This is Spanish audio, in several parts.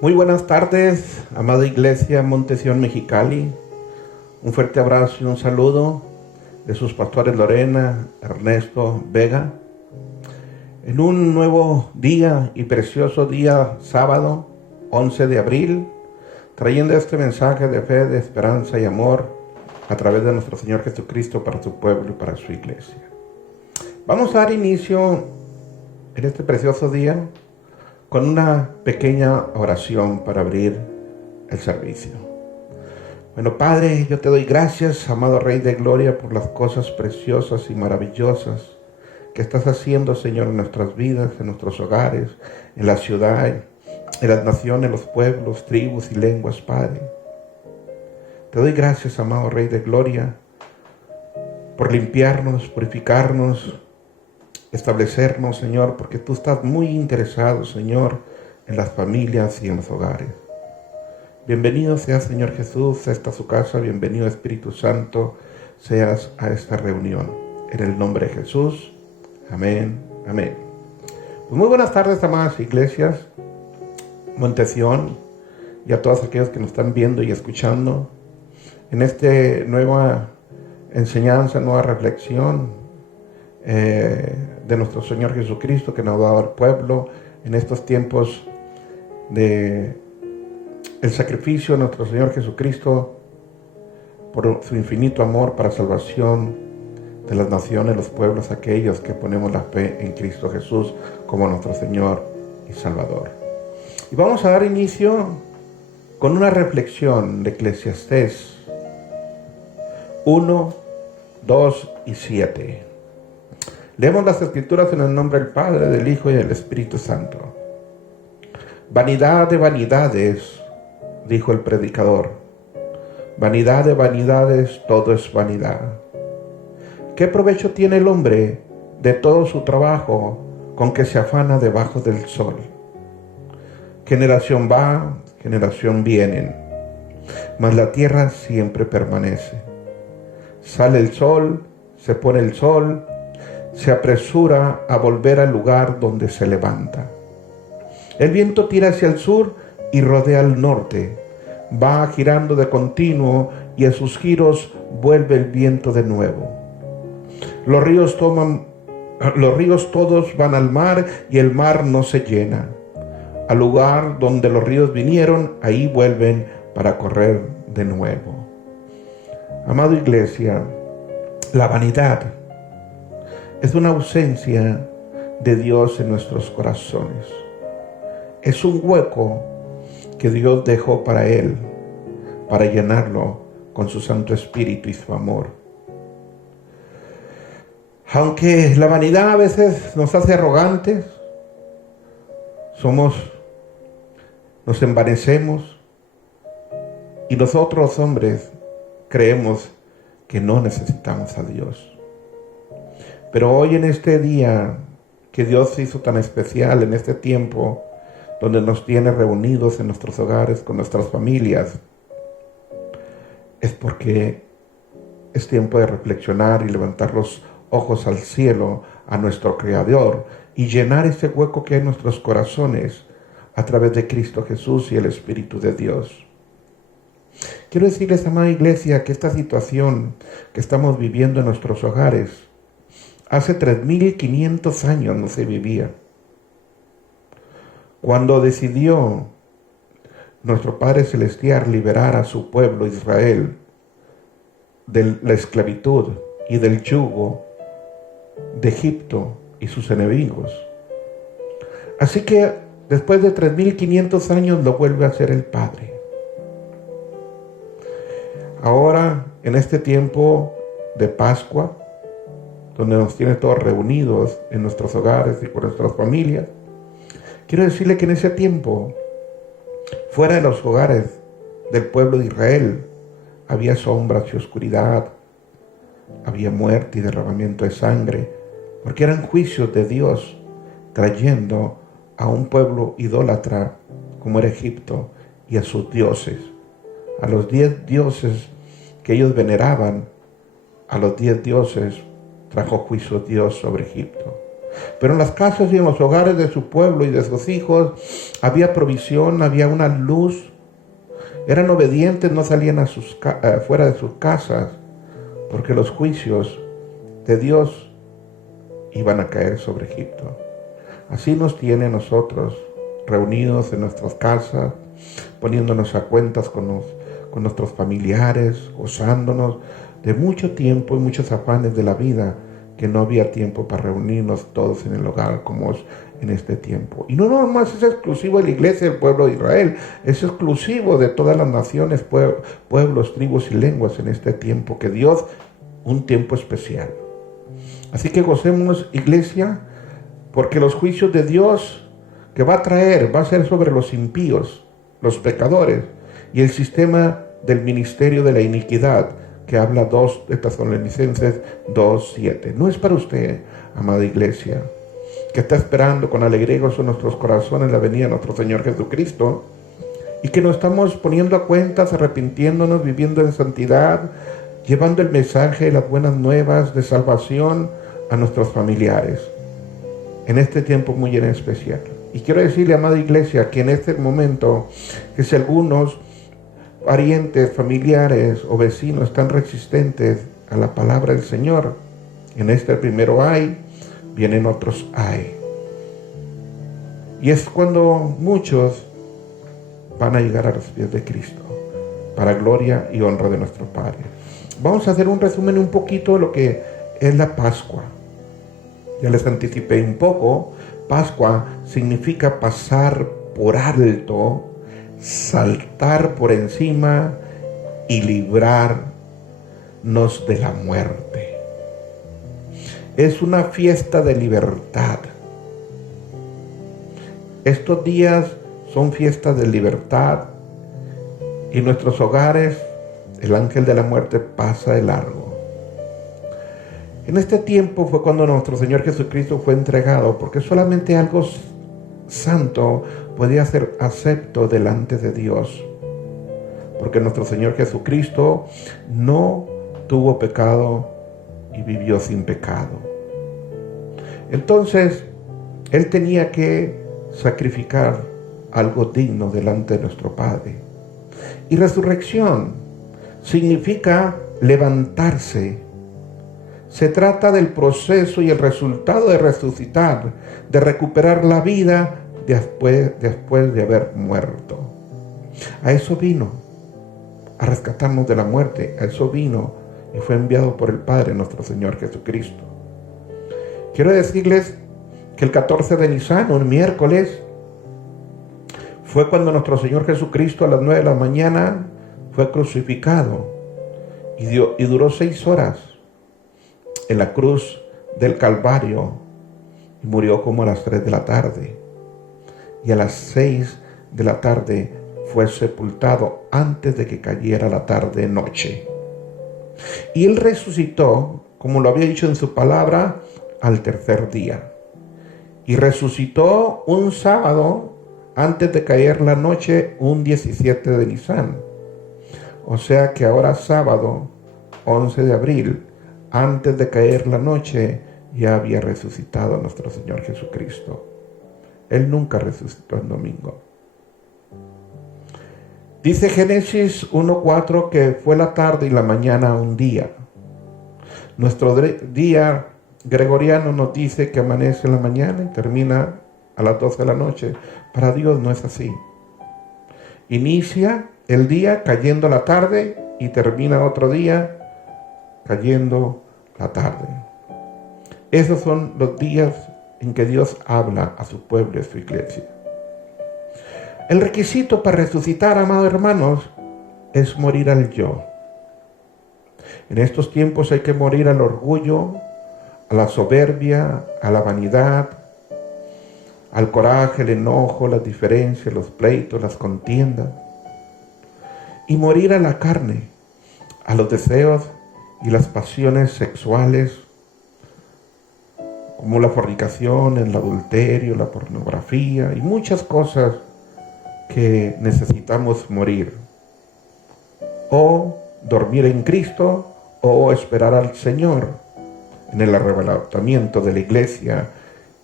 Muy buenas tardes, amada Iglesia Monte Sión Mexicali. Un fuerte abrazo y un saludo de sus pastores Lorena, Ernesto, Vega. En un nuevo día y precioso día, sábado 11 de abril, trayendo este mensaje de fe, de esperanza y amor a través de nuestro Señor Jesucristo para su pueblo y para su iglesia. Vamos a dar inicio en este precioso día con una pequeña oración para abrir el servicio. Bueno, Padre, yo te doy gracias, amado Rey de Gloria, por las cosas preciosas y maravillosas que estás haciendo, Señor, en nuestras vidas, en nuestros hogares, en la ciudad, en las naciones, los pueblos, tribus y lenguas, Padre. Te doy gracias, amado Rey de Gloria, por limpiarnos, purificarnos, establecernos, Señor, porque tú estás muy interesado, Señor, en las familias y en los hogares. Bienvenido seas, Señor Jesús, a esta su casa. Bienvenido, Espíritu Santo, seas a esta reunión. En el nombre de Jesús. Amén, amén. Pues muy buenas tardes, amadas iglesias, Monte Sión, y a todos aquellos que nos están viendo y escuchando en esta nueva enseñanza, nueva reflexión de nuestro Señor Jesucristo, que nos ha dado al pueblo en estos tiempos de el sacrificio de nuestro Señor Jesucristo por su infinito amor para salvación de las naciones, los pueblos, aquellos que ponemos la fe en Cristo Jesús como nuestro Señor y Salvador. Y vamos a dar inicio con una reflexión de Eclesiastés 1, 2 y 7. Leemos las Escrituras en el nombre del Padre, del Hijo y del Espíritu Santo. Vanidad de vanidades, dijo el predicador. Vanidad de vanidades, todo es vanidad. ¿Qué provecho tiene el hombre de todo su trabajo con que se afana debajo del sol? Generación va, generación viene, mas la tierra siempre permanece. Sale el sol, se pone el sol, se apresura a volver al lugar donde se levanta. El viento tira hacia el sur y rodea al norte. Va girando de continuo y a sus giros vuelve el viento de nuevo. Los ríos todos van al mar y el mar no se llena. Al lugar donde los ríos vinieron, ahí vuelven para correr de nuevo. Amado iglesia, la vanidad es una ausencia de Dios en nuestros corazones. Es un hueco que Dios dejó para Él, para llenarlo con su Santo Espíritu y su amor. Aunque la vanidad a veces nos hace arrogantes, nos envanecemos y nosotros hombres creemos que no necesitamos a Dios. Pero hoy, en este día que Dios hizo tan especial, en este tiempo donde nos tiene reunidos en nuestros hogares con nuestras familias, es porque es tiempo de reflexionar y levantar los ojos al cielo, a nuestro Creador, y llenar ese hueco que hay en nuestros corazones a través de Cristo Jesús y el Espíritu de Dios. Quiero decirles, amada iglesia, que esta situación que estamos viviendo en nuestros hogares, hace 3,500 años no se vivía. Cuando decidió nuestro Padre Celestial liberar a su pueblo Israel de la esclavitud y del yugo de Egipto y sus enemigos. Así que después de 3,500 años lo vuelve a hacer el Padre. Ahora, en este tiempo de Pascua, donde nos tiene todos reunidos en nuestros hogares y con nuestras familias, quiero decirle que en ese tiempo, fuera de los hogares del pueblo de Israel, había sombras y oscuridad, había muerte y derramamiento de sangre, porque eran juicios de Dios trayendo a un pueblo idólatra como era Egipto y a sus dioses, a los 10 dioses que ellos veneraban. A los 10 dioses trajo juicio Dios sobre Egipto. Pero en las casas y en los hogares de su pueblo y de sus hijos había provisión, había una luz. Eran obedientes, no salían fuera de sus casas, porque los juicios de Dios iban a caer sobre Egipto. Así nos tiene a nosotros reunidos en nuestras casas, poniéndonos a cuentas con nuestros familiares, gozándonos de mucho tiempo y muchos afanes de la vida, que no había tiempo para reunirnos todos en el hogar como es en este tiempo. Y no nomás es exclusivo de la iglesia del pueblo de Israel, es exclusivo de todas las naciones, pueblos, tribus y lenguas en este tiempo, que Dios, un tiempo especial. Así que gocemos, iglesia, porque los juicios de Dios que va a traer, va a ser sobre los impíos, los pecadores, y el sistema del ministerio de la iniquidad, que habla 2 de Tesalonicenses 2:7. No es para usted, amada iglesia, que está esperando con alegría y gozo en nuestros corazones la venida de nuestro Señor Jesucristo, y que nos estamos poniendo a cuentas, arrepintiéndonos, viviendo en santidad, llevando el mensaje de las buenas nuevas de salvación a nuestros familiares, en este tiempo muy en especial. Y quiero decirle, amada iglesia, que en este momento, que si algunos parientes, familiares o vecinos están resistentes a la palabra del Señor, en este primero hay, vienen otros hay. Y es cuando muchos van a llegar a los pies de Cristo, para gloria y honra de nuestro Padre. Vamos a hacer un resumen un poquito de lo que es la Pascua. Ya les anticipé un poco. Pascua significa pasar por alto, saltar por encima y librarnos de la muerte. Es una fiesta de libertad. Estos días son fiestas de libertad, y en nuestros hogares el ángel de la muerte pasa de largo. En este tiempo fue cuando nuestro Señor Jesucristo fue entregado, porque solamente algo santo podía ser acepto delante de Dios, porque nuestro Señor Jesucristo no tuvo pecado y vivió sin pecado. Entonces, Él tenía que sacrificar algo digno delante de nuestro Padre. Y resurrección significa levantarse. Se trata del proceso y el resultado de resucitar, de recuperar la vida después de haber muerto. A eso vino, a rescatarnos de la muerte. A eso vino y fue enviado por el Padre, nuestro Señor Jesucristo. Quiero decirles que el 14 de Nisan, un miércoles, fue cuando nuestro Señor Jesucristo a las 9 de la mañana fue crucificado y duró 6 horas en la cruz del Calvario, y murió como a las 3 de la tarde. Y a las 6 de la tarde fue sepultado antes de que cayera la tarde noche. Y Él resucitó, como lo había dicho en su palabra, al tercer día. Y resucitó un sábado antes de caer la noche, un 17 de Nisan. O sea que ahora sábado, 11 de abril, antes de caer la noche, ya había resucitado nuestro Señor Jesucristo. Él nunca resucitó el domingo. Dice Génesis 1:4 que fue la tarde y la mañana un día. Nuestro día gregoriano nos dice que amanece en la mañana y termina a las 12 de la noche. Para Dios no es así. Inicia el día cayendo la tarde y termina otro día cayendo la tarde. Esos son los días en que Dios habla a su pueblo y a su iglesia. El requisito para resucitar, amados hermanos, es morir al yo. En estos tiempos hay que morir al orgullo, a la soberbia, a la vanidad, al coraje, el enojo, las diferencias, los pleitos, las contiendas. Y morir a la carne, a los deseos y las pasiones sexuales, como la fornicación, el adulterio, la pornografía y muchas cosas que necesitamos morir. O dormir en Cristo, o esperar al Señor en el arrebatamiento de la iglesia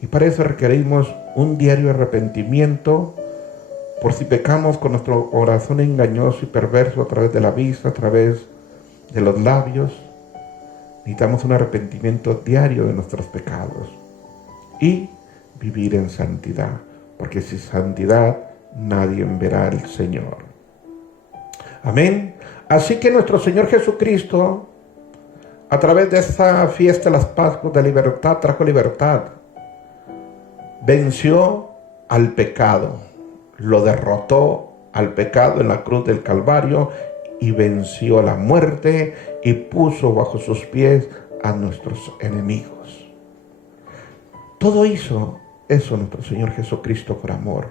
Y para eso requerimos un diario arrepentimiento por si pecamos con nuestro corazón engañoso y perverso a través de la vista, a través de los labios. Necesitamos un arrepentimiento diario de nuestros pecados y vivir en santidad, porque sin santidad nadie verá al Señor. Amén. Así que nuestro Señor Jesucristo, a través de esta fiesta de las Pascuas de libertad, trajo libertad. Venció al pecado, lo derrotó al pecado en la cruz del Calvario y venció a la muerte y puso bajo sus pies a nuestros enemigos. Todo hizo eso nuestro Señor Jesucristo por amor.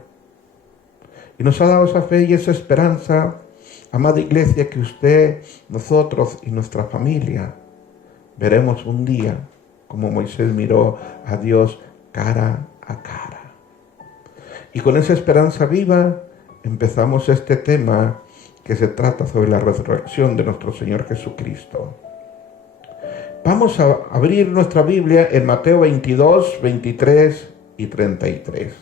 Y nos ha dado esa fe y esa esperanza, amada iglesia, que usted, nosotros y nuestra familia veremos un día como Moisés miró a Dios cara a cara. Y con esa esperanza viva empezamos este tema que se trata sobre la resurrección de nuestro Señor Jesucristo. Vamos a abrir nuestra Biblia en Mateo 22, 23 y 33.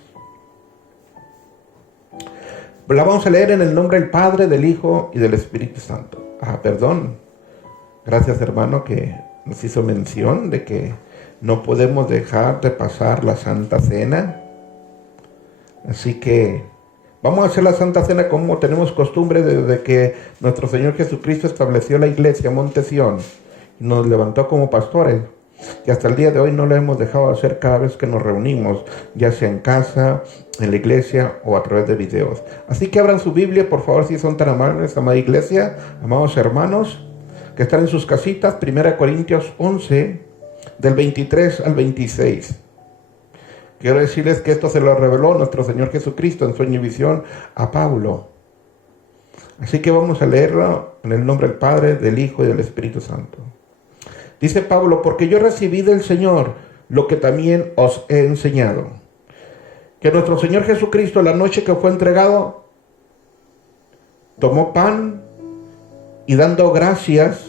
La vamos a leer en el nombre del Padre, del Hijo y del Espíritu Santo. Perdón. Gracias, hermano, que nos hizo mención de que no podemos dejar de pasar la Santa Cena. Así que vamos a hacer la Santa Cena como tenemos costumbre desde que nuestro Señor Jesucristo estableció la iglesia Monte Sión y nos levantó como pastores. Y hasta el día de hoy no lo hemos dejado de hacer cada vez que nos reunimos, ya sea en casa, en la iglesia o a través de videos. Así que abran su Biblia, por favor, si son tan amables, amada iglesia, amados hermanos, que están en sus casitas, 1 Corintios 11, del 23 al 26. Quiero decirles que esto se lo reveló nuestro Señor Jesucristo en sueño y visión a Pablo. Así que vamos a leerlo en el nombre del Padre, del Hijo y del Espíritu Santo. Dice Pablo: porque yo recibí del Señor lo que también os he enseñado, que nuestro Señor Jesucristo, la noche que fue entregado, tomó pan y dando gracias,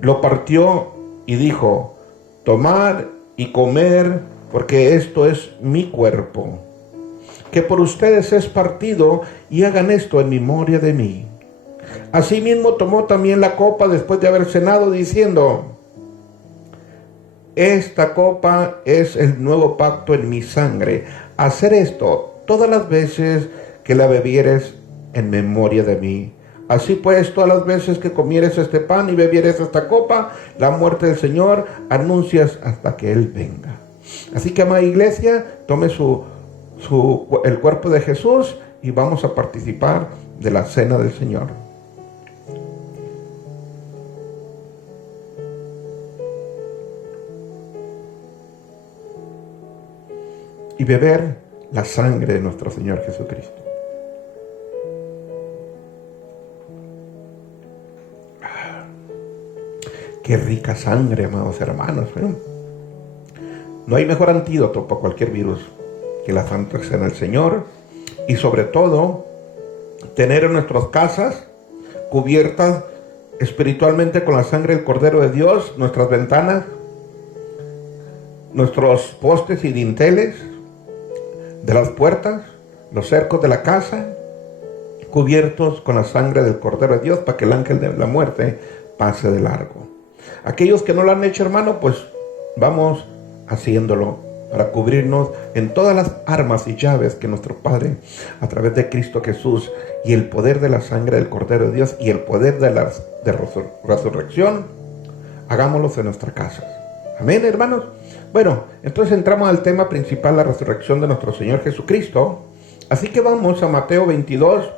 lo partió y dijo: tomad y comer, porque esto es mi cuerpo, que por ustedes es partido, y hagan esto en memoria de mí. Asimismo tomó también la copa después de haber cenado, diciendo: esta copa es el nuevo pacto en mi sangre. Hacer esto todas las veces que la bebieres en memoria de mí. Así pues, todas las veces que comieres este pan y bebieres esta copa, la muerte del Señor anuncias hasta que Él venga. Así que, amada iglesia, tome el cuerpo de Jesús y vamos a participar de la cena del Señor. Y beber la sangre de nuestro Señor Jesucristo. Qué rica sangre, amados hermanos. No hay mejor antídoto para cualquier virus que la Santa Cena del Señor. Y sobre todo, tener en nuestras casas cubiertas espiritualmente con la sangre del Cordero de Dios, nuestras ventanas, nuestros postes y dinteles de las puertas, los cercos de la casa, cubiertos con la sangre del Cordero de Dios, para que el ángel de la muerte pase de largo. Aquellos que no lo han hecho, hermano, pues vamos haciéndolo para cubrirnos en todas las armas y llaves que nuestro Padre, a través de Cristo Jesús y el poder de la sangre del Cordero de Dios y el poder de la resurrección, hagámoslos en nuestra casa. Amén, hermanos. Bueno, entonces entramos al tema principal, la resurrección de nuestro Señor Jesucristo. Así que vamos a Mateo 22,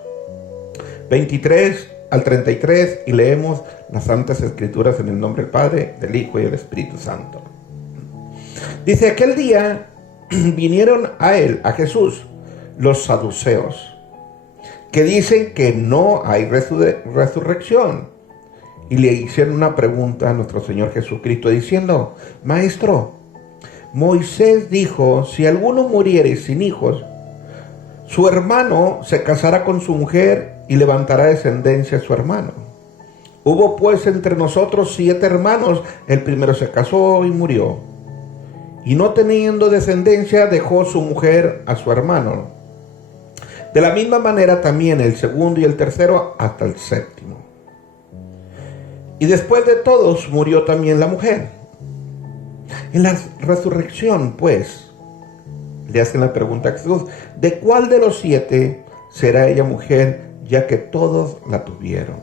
23 al 33 y leemos las Santas Escrituras en el nombre del Padre, del Hijo y del Espíritu Santo. Dice: aquel día vinieron a él, a Jesús, los saduceos, que dicen que no hay resurrección, y le hicieron una pregunta a nuestro Señor Jesucristo diciendo: Maestro, Moisés dijo, si alguno muriere sin hijos, su hermano se casará con su mujer y levantará descendencia a su hermano. Hubo pues entre nosotros 7 hermanos, el primero se casó y murió, y no teniendo descendencia dejó su mujer a su hermano. De la misma manera también el segundo y el tercero hasta el séptimo. Y después de todos murió también la mujer. En la resurrección, pues, le hacen la pregunta a Jesús: ¿de cuál de los 7 será ella mujer, ya que todos la tuvieron?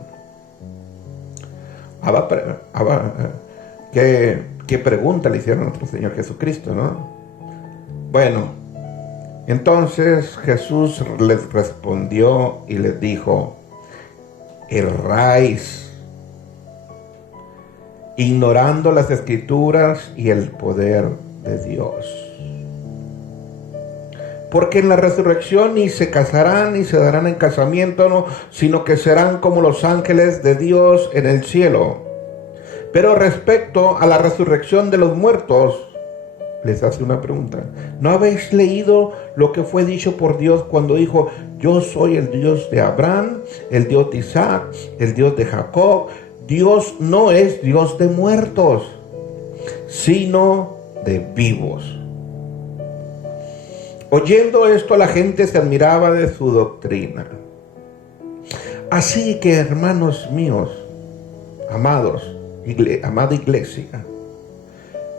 ¿Qué pregunta le hicieron a nuestro Señor Jesucristo, no? Bueno, entonces Jesús les respondió y les dijo: erráis, ignorando las Escrituras y el poder de Dios. Porque en la resurrección ni se casarán ni se darán en casamiento, no, sino que serán como los ángeles de Dios en el cielo. Pero respecto a la resurrección de los muertos, les hace una pregunta. ¿No habéis leído lo que fue dicho por Dios cuando dijo: yo soy el Dios de Abraham, el Dios de Isaac, el Dios de Jacob? Dios no es Dios de muertos, sino de vivos. Oyendo esto, la gente se admiraba de su doctrina. Así que, hermanos míos, amados, amada iglesia,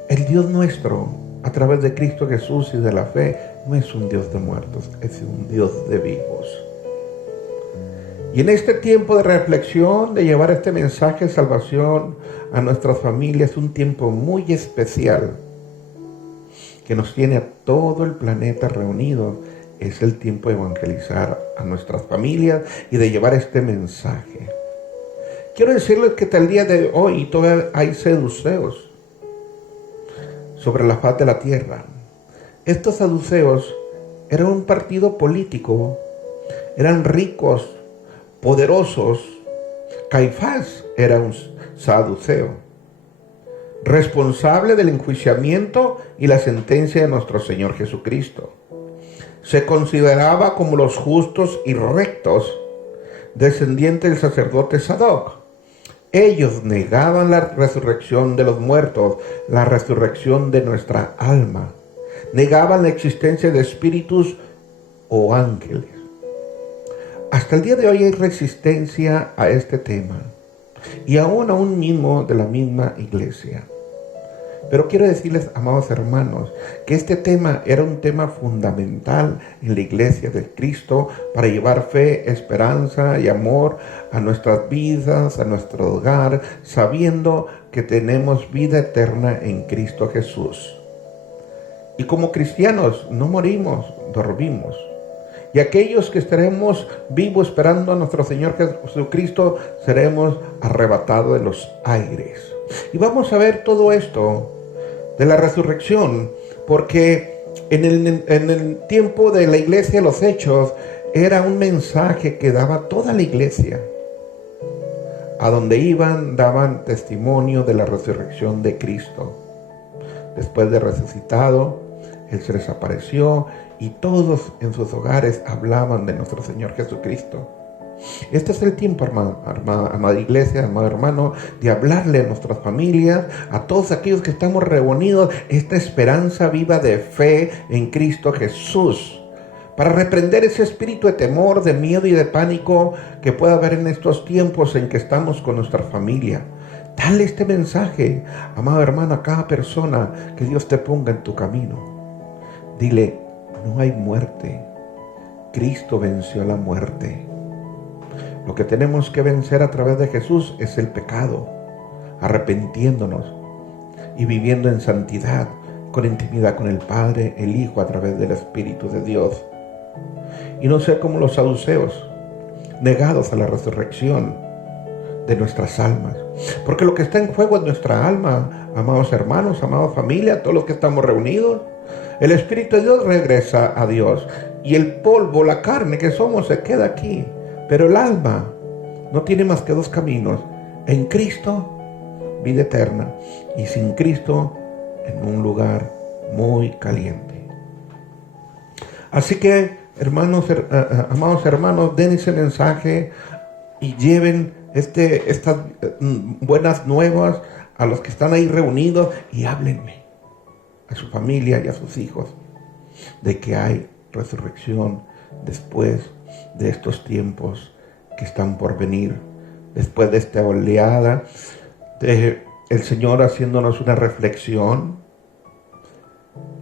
el Dios nuestro, a través de Cristo Jesús y de la fe, no es un Dios de muertos, es un Dios de vivos. Y en este tiempo de reflexión, de llevar este mensaje de salvación a nuestras familias, un tiempo muy especial que nos tiene a todo el planeta reunidos, es el tiempo de evangelizar a nuestras familias y de llevar este mensaje. Quiero decirles que hasta el día de hoy todavía hay saduceos sobre la faz de la tierra. Estos saduceos eran un partido político, eran ricos, poderosos. Caifás era un saduceo, responsable del enjuiciamiento y la sentencia de nuestro Señor Jesucristo. Se consideraba como los justos y rectos, descendientes del sacerdote Sadoc. Ellos negaban la resurrección de los muertos, la resurrección de nuestra alma. Negaban la existencia de espíritus o ángeles. Hasta el día de hoy hay resistencia a este tema, y aún mismo de la misma iglesia. Pero quiero decirles, amados hermanos, que este tema era un tema fundamental en la iglesia de Cristo para llevar fe, esperanza y amor a nuestras vidas, a nuestro hogar, sabiendo que tenemos vida eterna en Cristo Jesús. Y como cristianos no morimos, dormimos. Y aquellos que estaremos vivos esperando a nuestro Señor Jesucristo, seremos arrebatados de los aires. Y vamos a ver todo esto de la resurrección, porque en el tiempo de la iglesia, los hechos, era un mensaje que daba toda la iglesia. A donde iban, daban testimonio de la resurrección de Cristo. Después de resucitado, Él se les apareció y todos en sus hogares hablaban de nuestro Señor Jesucristo. Este es el tiempo, amada iglesia, amado hermano, de hablarle a nuestras familias, a todos aquellos que estamos reunidos, esta esperanza viva de fe en Cristo Jesús, para reprender ese espíritu de temor, de miedo y de pánico que pueda haber en estos tiempos en que estamos con nuestra familia. Dale este mensaje, amado hermano, a cada persona que Dios te ponga en tu camino. Dile: no hay muerte, Cristo venció la muerte. Lo que tenemos que vencer a través de Jesús es el pecado, arrepintiéndonos y viviendo en santidad, con intimidad con el Padre, el Hijo, a través del Espíritu de Dios. Y no ser como los saduceos, negados a la resurrección de nuestras almas. Porque lo que está en juego es nuestra alma, amados hermanos, amados familia, todos los que estamos reunidos. El Espíritu de Dios regresa a Dios y el polvo, la carne que somos, se queda aquí. Pero el alma no tiene más que dos caminos: en Cristo, vida eterna, y sin Cristo, en un lugar muy caliente. Así que, hermanos, amados hermanos, den ese mensaje y lleven estas buenas nuevas a los que están ahí reunidos y háblenme. a su familia y a sus hijos de que hay resurrección después de estos tiempos que están por venir, después de esta oleada de el Señor haciéndonos una reflexión.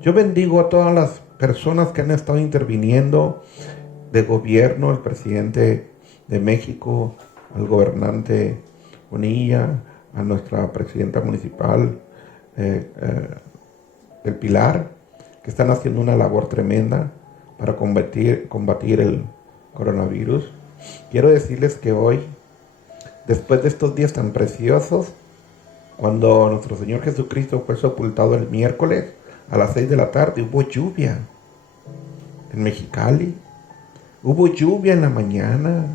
Yo bendigo a todas las personas que han estado interviniendo, de gobierno, el presidente de México, al gobernante Bonilla, a nuestra presidenta municipal del Pilar, que están haciendo una labor tremenda para combatir el coronavirus. Quiero decirles que hoy, después de estos días tan preciosos, cuando nuestro Señor Jesucristo fue sepultado el miércoles a las 6 de la tarde, hubo lluvia en Mexicali. Hubo lluvia en la mañana,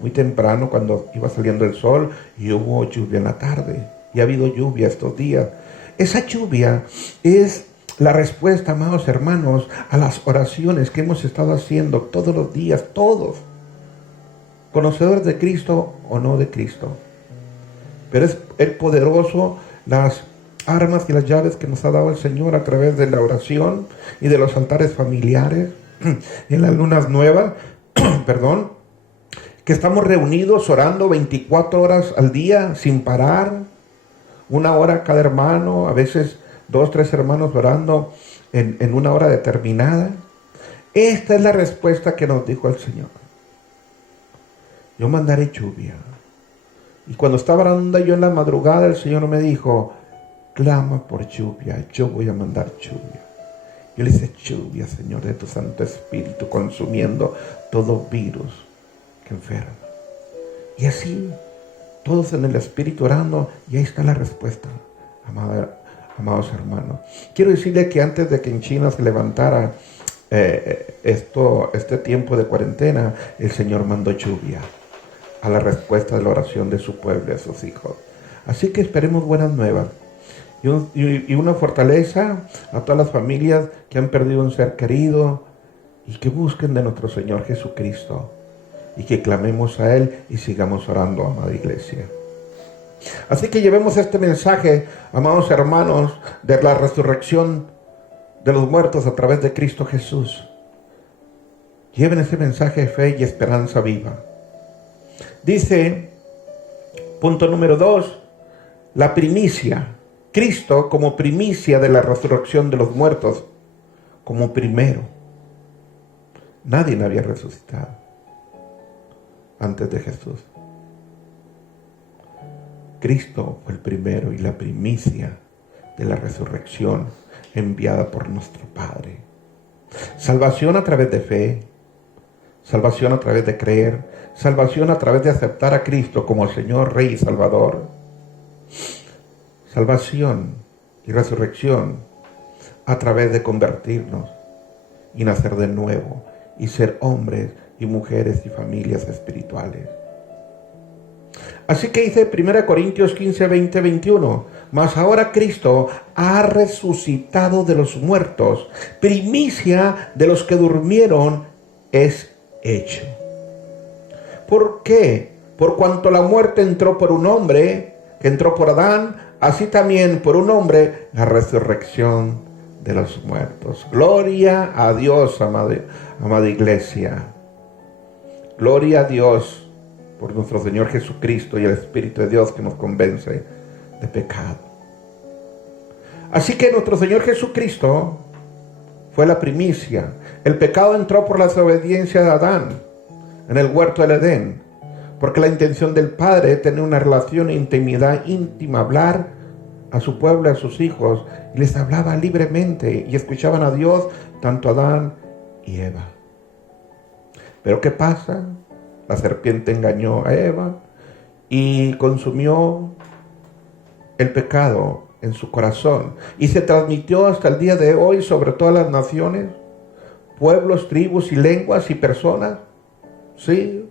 muy temprano cuando iba saliendo el sol, y hubo lluvia en la tarde. Y ha habido lluvia estos días. Esa lluvia es la respuesta, amados hermanos, a las oraciones que hemos estado haciendo todos los días, todos, conocedores de Cristo o no de Cristo. Pero es el poderoso, las armas y las llaves que nos ha dado el Señor a través de la oración y de los altares familiares, en las lunas nuevas, perdón, que estamos reunidos orando 24 horas al día sin parar, 1 hora cada hermano, a veces 2, 3 hermanos orando en una hora determinada. Esta es la respuesta que nos dijo el Señor. Yo mandaré lluvia. Y cuando estaba orando yo en la madrugada, el Señor me dijo, clama por lluvia, yo voy a mandar lluvia. Yo le hice lluvia, Señor, de tu Santo Espíritu, consumiendo todo virus que enferma. Y así, todos en el Espíritu orando, y ahí está la respuesta, amados hermanos. Quiero decirle que antes de que en China se levantara este tiempo de cuarentena, el Señor mandó lluvia a la respuesta de la oración de su pueblo y de sus hijos. Así que esperemos buenas nuevas. Y una fortaleza a todas las familias que han perdido un ser querido, y que busquen de nuestro Señor Jesucristo y que clamemos a Él y sigamos orando, amada iglesia. Así que llevemos este mensaje, amados hermanos, de la resurrección de los muertos a través de Cristo Jesús. Lleven ese mensaje de fe y esperanza viva. Dice, punto número 2, la primicia. Cristo como primicia de la resurrección de los muertos, como primero. Nadie había resucitado antes de Jesús. Cristo fue el primero y la primicia de la resurrección enviada por nuestro Padre. Salvación a través de fe, salvación a través de creer, salvación a través de aceptar a Cristo como Señor, Rey y Salvador. Salvación y resurrección a través de convertirnos y nacer de nuevo y ser hombres y mujeres y familias espirituales. Así que dice 1 Corintios 15, 20, 21, mas ahora Cristo ha resucitado de los muertos, primicia de los que durmieron es hecho. ¿Por qué? Por cuanto la muerte entró por un hombre, que entró por Adán, así también por un hombre la resurrección de los muertos. Gloria a Dios, amada iglesia. Gloria a Dios por nuestro Señor Jesucristo y el Espíritu de Dios que nos convence de pecado. Así que nuestro Señor Jesucristo fue la primicia. El pecado entró por la desobediencia de Adán en el huerto del Edén, porque la intención del Padre es tener una relación e intimidad íntima, hablar a su pueblo, a sus hijos, y les hablaba libremente y escuchaban a Dios, tanto Adán y Eva. Pero ¿qué pasa? La serpiente engañó a Eva y consumió el pecado en su corazón, y se transmitió hasta el día de hoy sobre todas las naciones, pueblos, tribus y lenguas y personas, ¿sí?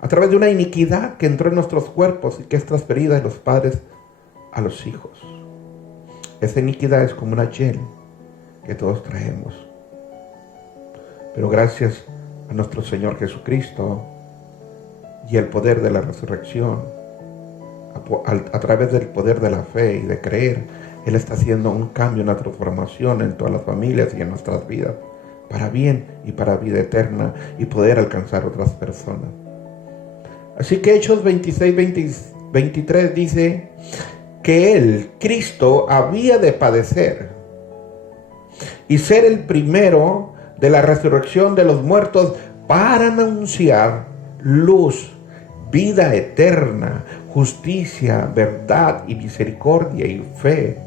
A través de una iniquidad que entró en nuestros cuerpos y que es transferida de los padres a los hijos. Esa iniquidad es como una hiel que todos traemos. Pero gracias a nuestro Señor Jesucristo y el poder de la resurrección, a través del poder de la fe y de creer Él está haciendo un cambio, una transformación en todas las familias y en nuestras vidas, para bien y para vida eterna, y poder alcanzar otras personas. Así que Hechos 23 dice que Él, Cristo, había de padecer y ser el primero de la resurrección de los muertos para anunciar luz, vida eterna, justicia, verdad y misericordia y fe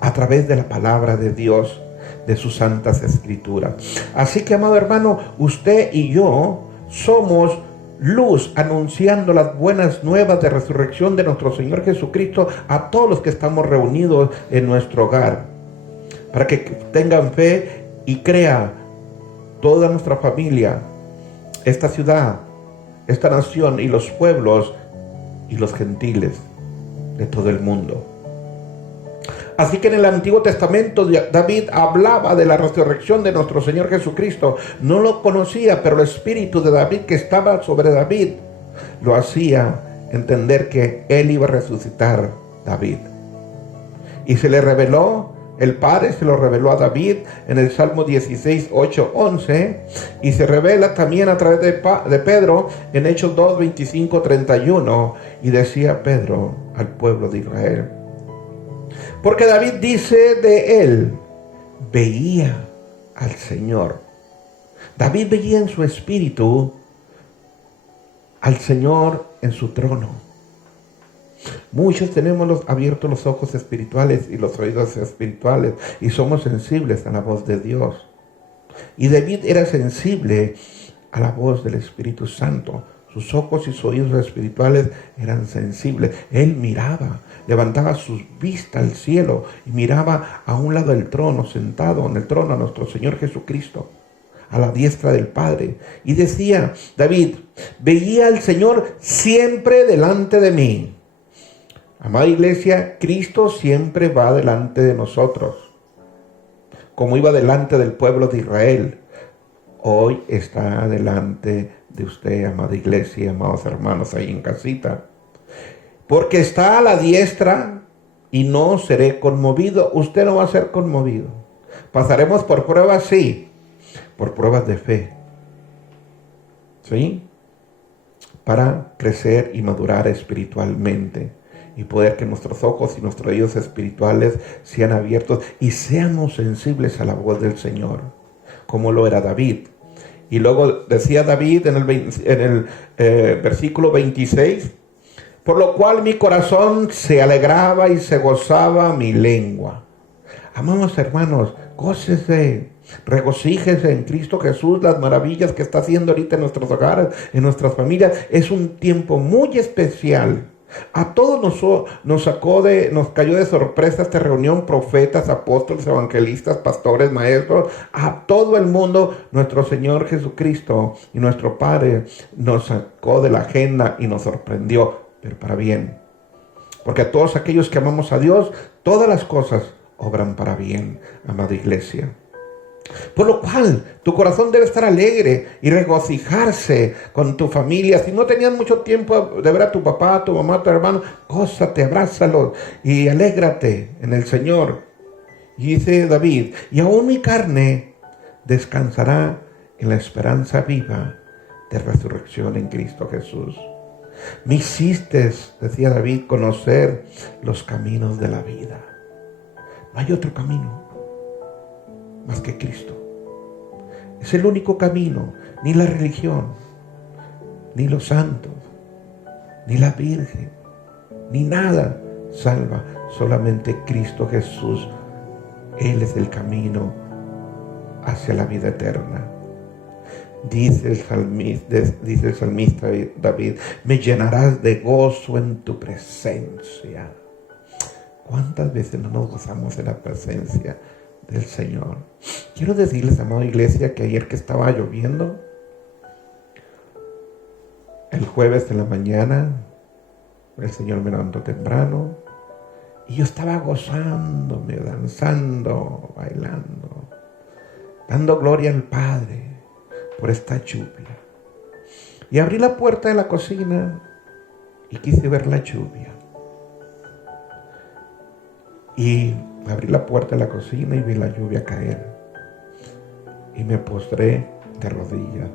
a través de la palabra de Dios, de sus santas escrituras. Así que, amado hermano, usted y yo somos luz, anunciando las buenas nuevas de resurrección de nuestro Señor Jesucristo a todos los que estamos reunidos en nuestro hogar, para que tengan fe y crea toda nuestra familia, esta ciudad, esta nación y los pueblos y los gentiles de todo el mundo. Así que en el Antiguo Testamento David hablaba de la resurrección de nuestro Señor Jesucristo. No lo conocía, pero el Espíritu de David que estaba sobre David lo hacía entender que él iba a resucitar David. Y se le reveló, el Padre se lo reveló a David en el Salmo 16, 8, 11. Y se revela también a través de Pedro en Hechos 2, 25, 31. Y decía Pedro al pueblo de Israel: porque David dice de él, veía al Señor. David veía en su espíritu al Señor en su trono. Muchos tenemos abiertos los ojos espirituales y los oídos espirituales y somos sensibles a la voz de Dios. Y David era sensible a la voz del Espíritu Santo. Sus ojos y sus oídos espirituales eran sensibles. Él miraba, levantaba sus vistas al cielo y miraba a un lado del trono, sentado en el trono a nuestro Señor Jesucristo, a la diestra del Padre. Y decía David, veía al Señor siempre delante de mí. Amada iglesia, Cristo siempre va delante de nosotros, como iba delante del pueblo de Israel. Hoy está delante de usted, amada iglesia, amados hermanos ahí en casita. Porque está a la diestra y no seré conmovido. Usted no va a ser conmovido. Pasaremos por pruebas, sí, por pruebas de fe, ¿sí? Para crecer y madurar espiritualmente y poder que nuestros ojos y nuestros oídos espirituales sean abiertos y seamos sensibles a la voz del Señor, como lo era David. Y luego decía David en el versículo 26, por lo cual mi corazón se alegraba y se gozaba mi lengua. Amados hermanos, gócese, regocíjese en Cristo Jesús, las maravillas que está haciendo ahorita en nuestros hogares, en nuestras familias. Es un tiempo muy especial. A todos nos cayó de sorpresa esta reunión, profetas, apóstoles, evangelistas, pastores, maestros, a todo el mundo. Nuestro Señor Jesucristo y nuestro Padre nos sacó de la agenda y nos sorprendió, pero para bien. Porque a todos aquellos que amamos a Dios, todas las cosas obran para bien, amada iglesia. Por lo cual, tu corazón debe estar alegre y regocijarse con tu familia. Si no tenías mucho tiempo de ver a tu papá, a tu mamá, a tu hermano, gózate, abrázalos y alégrate en el Señor. Y dice David, y aún mi carne descansará en la esperanza viva de resurrección en Cristo Jesús. Me hiciste, decía David, conocer los caminos de la vida. No hay otro camino más que Cristo. Es el único camino, ni la religión, ni los santos, ni la Virgen, ni nada salva, solamente Cristo Jesús. Él es el camino hacia la vida eterna. Dice el salmista David, me llenarás de gozo en tu presencia. ¿Cuántas veces no nos gozamos de la presencia del Señor? Quiero decirles, amada iglesia, que ayer que estaba lloviendo, el jueves de la mañana, el Señor me levantó temprano y yo estaba gozándome, danzando, bailando, dando gloria al Padre por esta lluvia. Y abrí la puerta de la cocina y quise ver la lluvia. Y abrí la puerta de la cocina y vi la lluvia caer. Y me postré de rodillas.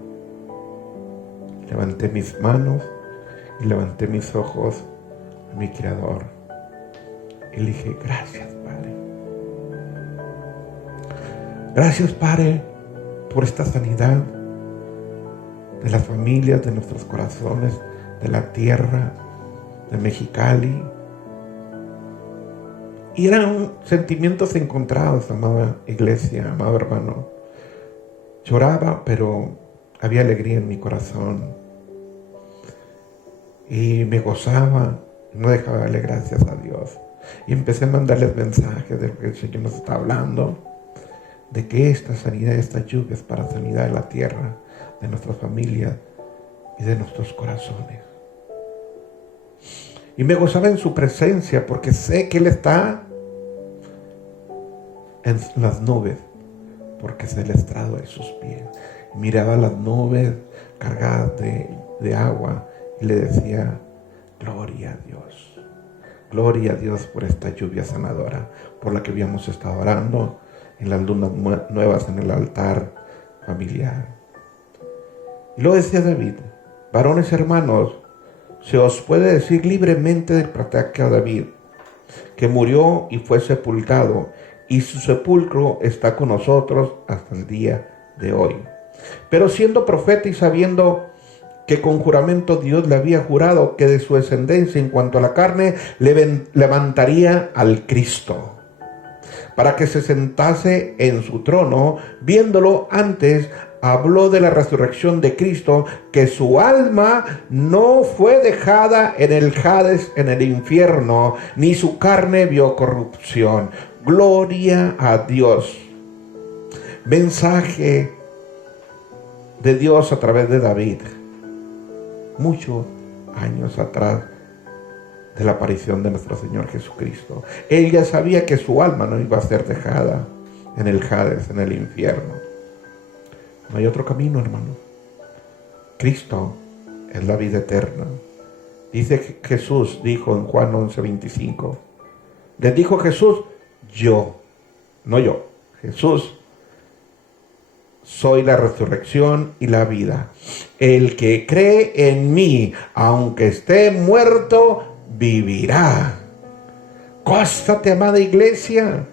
Levanté mis manos y levanté mis ojos a mi Creador. Y le dije, gracias, Padre. Gracias, Padre, por esta sanidad de las familias, de nuestros corazones, de la tierra, de Mexicali. Y eran sentimientos encontrados, amada iglesia, amado hermano. Lloraba, pero había alegría en mi corazón. Y me gozaba, no dejaba de darle gracias a Dios. Y empecé a mandarles mensajes de lo que el Señor nos está hablando, de que esta sanidad, esta lluvia es para sanidad de la tierra, de nuestras familias y de nuestros corazones. Y me gozaba en su presencia porque sé que Él está en las nubes, porque es el estrado de sus pies. Y miraba las nubes cargadas de agua y le decía, gloria a Dios. Gloria a Dios por esta lluvia sanadora, por la que habíamos estado orando en las lunas nuevas en el altar familiar. Y luego decía David, varones hermanos, se os puede decir libremente del patriarca David, que murió y fue sepultado, y su sepulcro está con nosotros hasta el día de hoy. Pero siendo profeta y sabiendo que con juramento Dios le había jurado que de su descendencia en cuanto a la carne levantaría al Cristo, para que se sentase en su trono, viéndolo antes, habló de la resurrección de Cristo, que su alma no fue dejada en el Hades, en el infierno, ni su carne vio corrupción. Gloria a Dios. Mensaje de Dios a través de David, muchos años atrás de la aparición de nuestro Señor Jesucristo. Él ya sabía que su alma no iba a ser dejada en el Hades, en el infierno. No hay otro camino, hermano. Cristo es la vida eterna. Dice que Jesús dijo en Juan 11:25. Les dijo Jesús, yo, no yo, Jesús, soy la resurrección y la vida. El que cree en mí, aunque esté muerto, vivirá. Gózate, amada iglesia.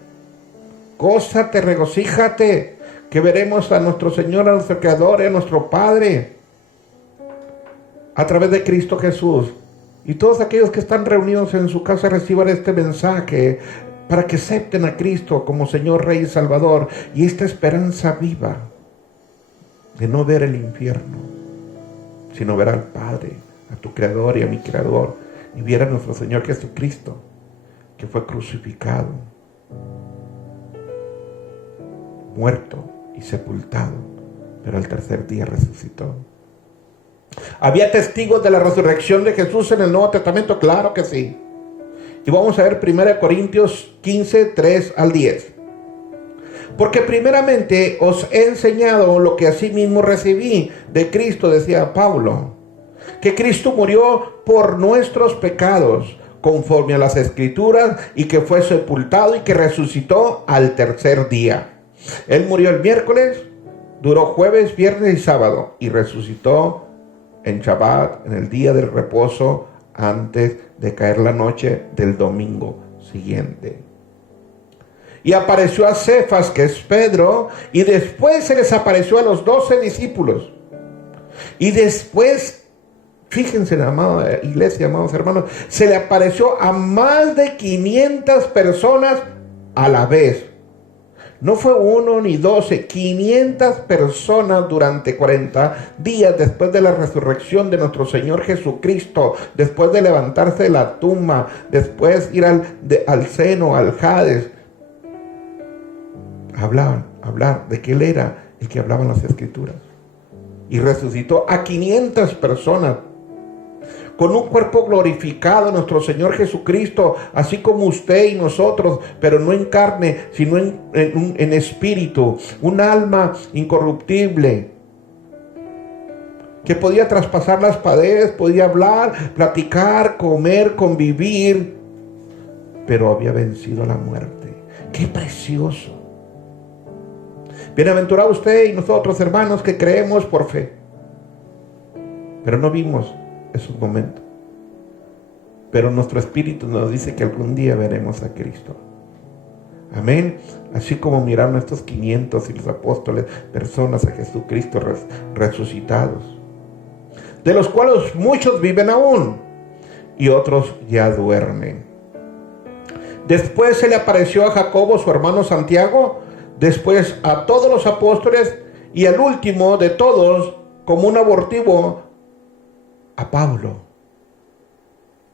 Gózate, regocíjate, que veremos a nuestro Señor, a nuestro Creador y a nuestro Padre a través de Cristo Jesús. Y todos aquellos que están reunidos en su casa reciban este mensaje para que acepten a Cristo como Señor, Rey y Salvador, y esta esperanza viva de no ver el infierno, sino ver al Padre, a tu Creador y a mi Creador, y ver a nuestro Señor Jesucristo, que fue crucificado, muerto y sepultado, pero al tercer día resucitó. ¿Había testigos de la resurrección de Jesús en el Nuevo Testamento? Claro que sí. Y vamos a ver 1 Corintios 15, 3 al 10. Porque primeramente os he enseñado lo que asimismo recibí de Cristo, decía Pablo, que Cristo murió por nuestros pecados, conforme a las Escrituras, y que fue sepultado y que resucitó al tercer día. Él murió el miércoles, duró jueves, viernes y sábado, y resucitó en Shabbat, en el día del reposo, antes de caer la noche del domingo siguiente. Y apareció a Cefas, que es Pedro, y después se les apareció a los 12 discípulos. Y después, fíjense, amada iglesia, amados hermanos, se le apareció a más de 500 personas a la vez. No fue 1 ni 12, 500 personas durante 40 días después de la resurrección de nuestro Señor Jesucristo, después de levantarse de la tumba, después ir al seno, al Hades. Hablar de que Él era el que hablaba en las Escrituras. Y resucitó a 500 personas con un cuerpo glorificado, nuestro Señor Jesucristo, así como usted y nosotros, pero no en carne, sino en espíritu, un alma incorruptible, que podía traspasar las paredes, podía hablar, platicar, comer, convivir, pero había vencido la muerte. ¡Qué precioso! Bienaventurado usted y nosotros, hermanos, que creemos por fe, pero no vimos esos momentos. Pero nuestro espíritu nos dice que algún día veremos a Cristo. Amén. Así como miraron estos 500 y los apóstoles, personas a Jesucristo resucitados, de los cuales muchos viven aún y otros ya duermen. Después se le apareció a Jacobo, su hermano Santiago, después a todos los apóstoles y al último de todos, como un abortivo, a Pablo.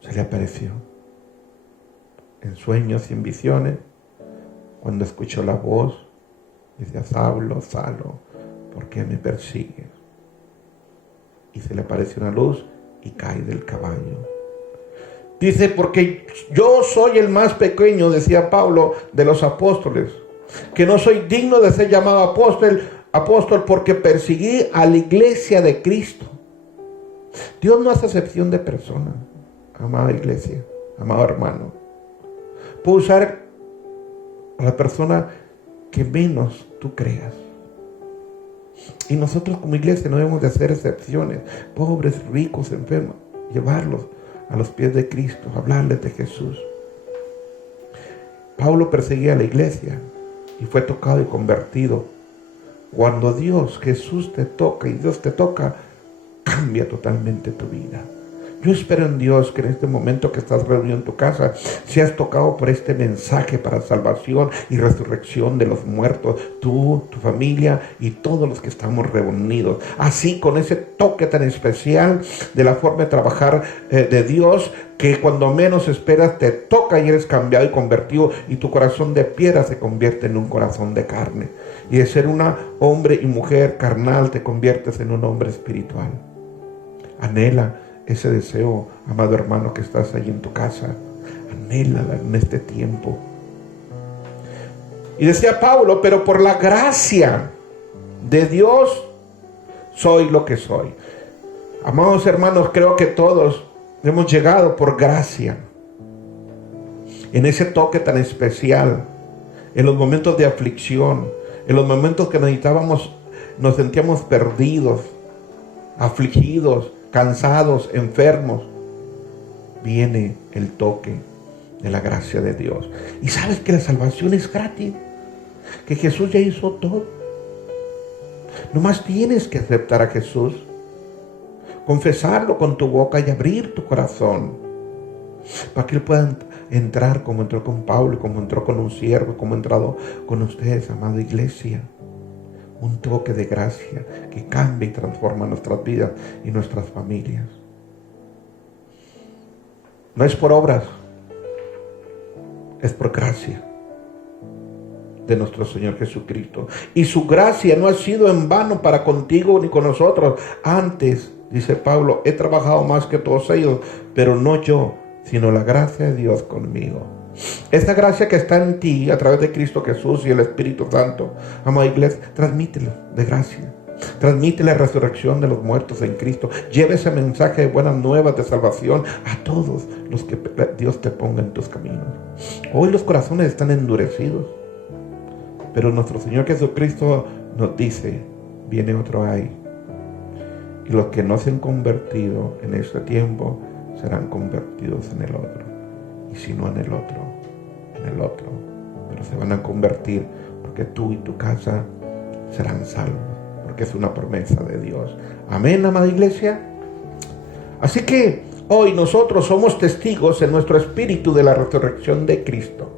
Se le apareció en sueños y en visiones. Cuando escuchó la voz, decía: Saulo, Saulo, ¿por qué me persigues? Y se le apareció una luz y cae del caballo. Dice: porque yo soy el más pequeño, decía Pablo, de los apóstoles, que no soy digno de ser llamado apóstol porque perseguí a la iglesia de Cristo. Dios no hace excepción de personas, amada iglesia, amado hermano. Puede usar a la persona que menos tú creas. Y nosotros como iglesia no debemos de hacer excepciones. Pobres, ricos, enfermos, llevarlos a los pies de Cristo, hablarles de Jesús. Pablo perseguía a la iglesia y fue tocado y convertido. Cuando Jesús te toca y Dios te toca, cambia totalmente tu vida. Yo espero en Dios que en este momento que estás reunido en tu casa, seas tocado por este mensaje para salvación y resurrección de los muertos, tú, tu familia y todos los que estamos reunidos. Así, con ese toque tan especial de la forma de trabajar de Dios, que cuando menos esperas te toca y eres cambiado y convertido, y tu corazón de piedra se convierte en un corazón de carne. Y de ser un hombre y mujer carnal te conviertes en un hombre espiritual. Anhela ese deseo, amado hermano, que estás ahí en tu casa. Anhélala en este tiempo. Y decía Pablo: pero por la gracia de Dios soy lo que soy. Amados hermanos, creo que todos hemos llegado por gracia, en ese toque tan especial, en los momentos de aflicción, en los momentos que nos sentíamos perdidos, afligidos, cansados, enfermos. Viene el toque de la gracia de Dios. Y sabes que la salvación es gratis, que Jesús ya hizo todo. Nomás tienes que aceptar a Jesús, confesarlo con tu boca y abrir tu corazón para que Él pueda entrar como entró con Pablo, como entró con un siervo, como ha entrado con ustedes, amada iglesia. Un toque de gracia que cambia y transforma nuestras vidas y nuestras familias. No es por obras, es por gracia de nuestro Señor Jesucristo. Y su gracia no ha sido en vano para contigo ni con nosotros. Antes, dice Pablo, he trabajado más que todos ellos, pero no yo, sino la gracia de Dios conmigo. Esta gracia que está en ti a través de Cristo Jesús y el Espíritu Santo, amada iglesia, transmítelo de gracia. Transmite la resurrección de los muertos en Cristo. Lleva ese mensaje de buenas nuevas de salvación a todos los que Dios te ponga en tus caminos. Hoy los corazones están endurecidos, pero nuestro Señor Jesucristo nos dice: viene otro ahí. Y los que no se han convertido en este tiempo serán convertidos en el otro. Y si no en el otro, en el otro. Pero se van a convertir, porque tú y tu casa serán salvos, porque es una promesa de Dios. Amén, amada iglesia. Así que hoy nosotros somos testigos en nuestro espíritu de la resurrección de Cristo.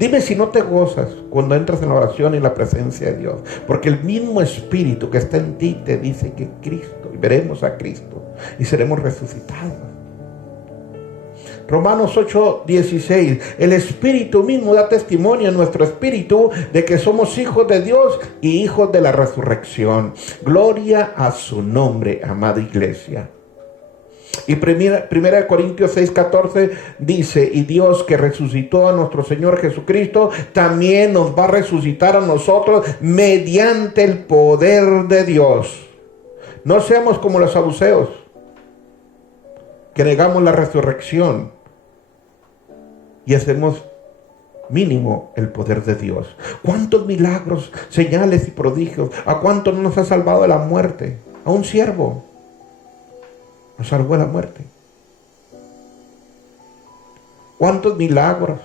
Dime si no te gozas cuando entras en la oración y la presencia de Dios, porque el mismo espíritu que está en ti te dice que Cristo, y veremos a Cristo y seremos resucitados. Romanos 8:16, el Espíritu mismo da testimonio en nuestro espíritu de que somos hijos de Dios y hijos de la resurrección. Gloria a su nombre, amada iglesia. Y primera Corintios 6:14 dice: y Dios que resucitó a nuestro Señor Jesucristo, también nos va a resucitar a nosotros mediante el poder de Dios. No seamos como los saduceos, que negamos la resurrección y hacemos mínimo el poder de Dios. ¿Cuántos milagros, señales y prodigios? ¿A cuántos nos ha salvado de la muerte? A un siervo nos salvó de la muerte. ¿Cuántos milagros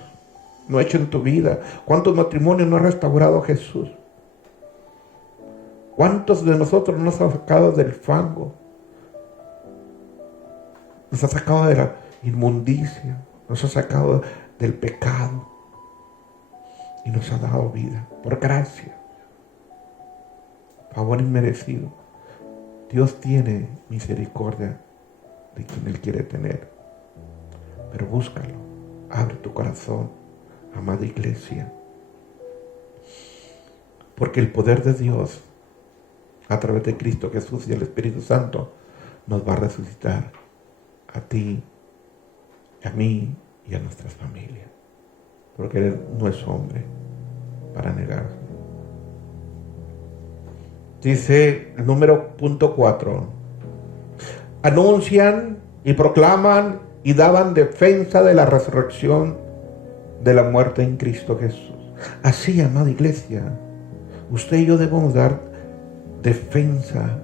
no ha hecho en tu vida? ¿Cuántos matrimonios no ha restaurado Jesús? ¿Cuántos de nosotros nos ha sacado del fango? Nos ha sacado de la inmundicia, nos ha sacado del pecado y nos ha dado vida por gracia, favor inmerecido. Dios tiene misericordia de quien Él quiere tener, pero búscalo, abre tu corazón, amada iglesia, porque el poder de Dios a través de Cristo Jesús y el Espíritu Santo nos va a resucitar a ti, a mí y a nuestras familias, porque Él no es hombre para negar. Dice el número punto 4: anuncian y proclaman y daban defensa de la resurrección de la muerte en Cristo Jesús. Así, amada iglesia, usted y yo debemos dar defensa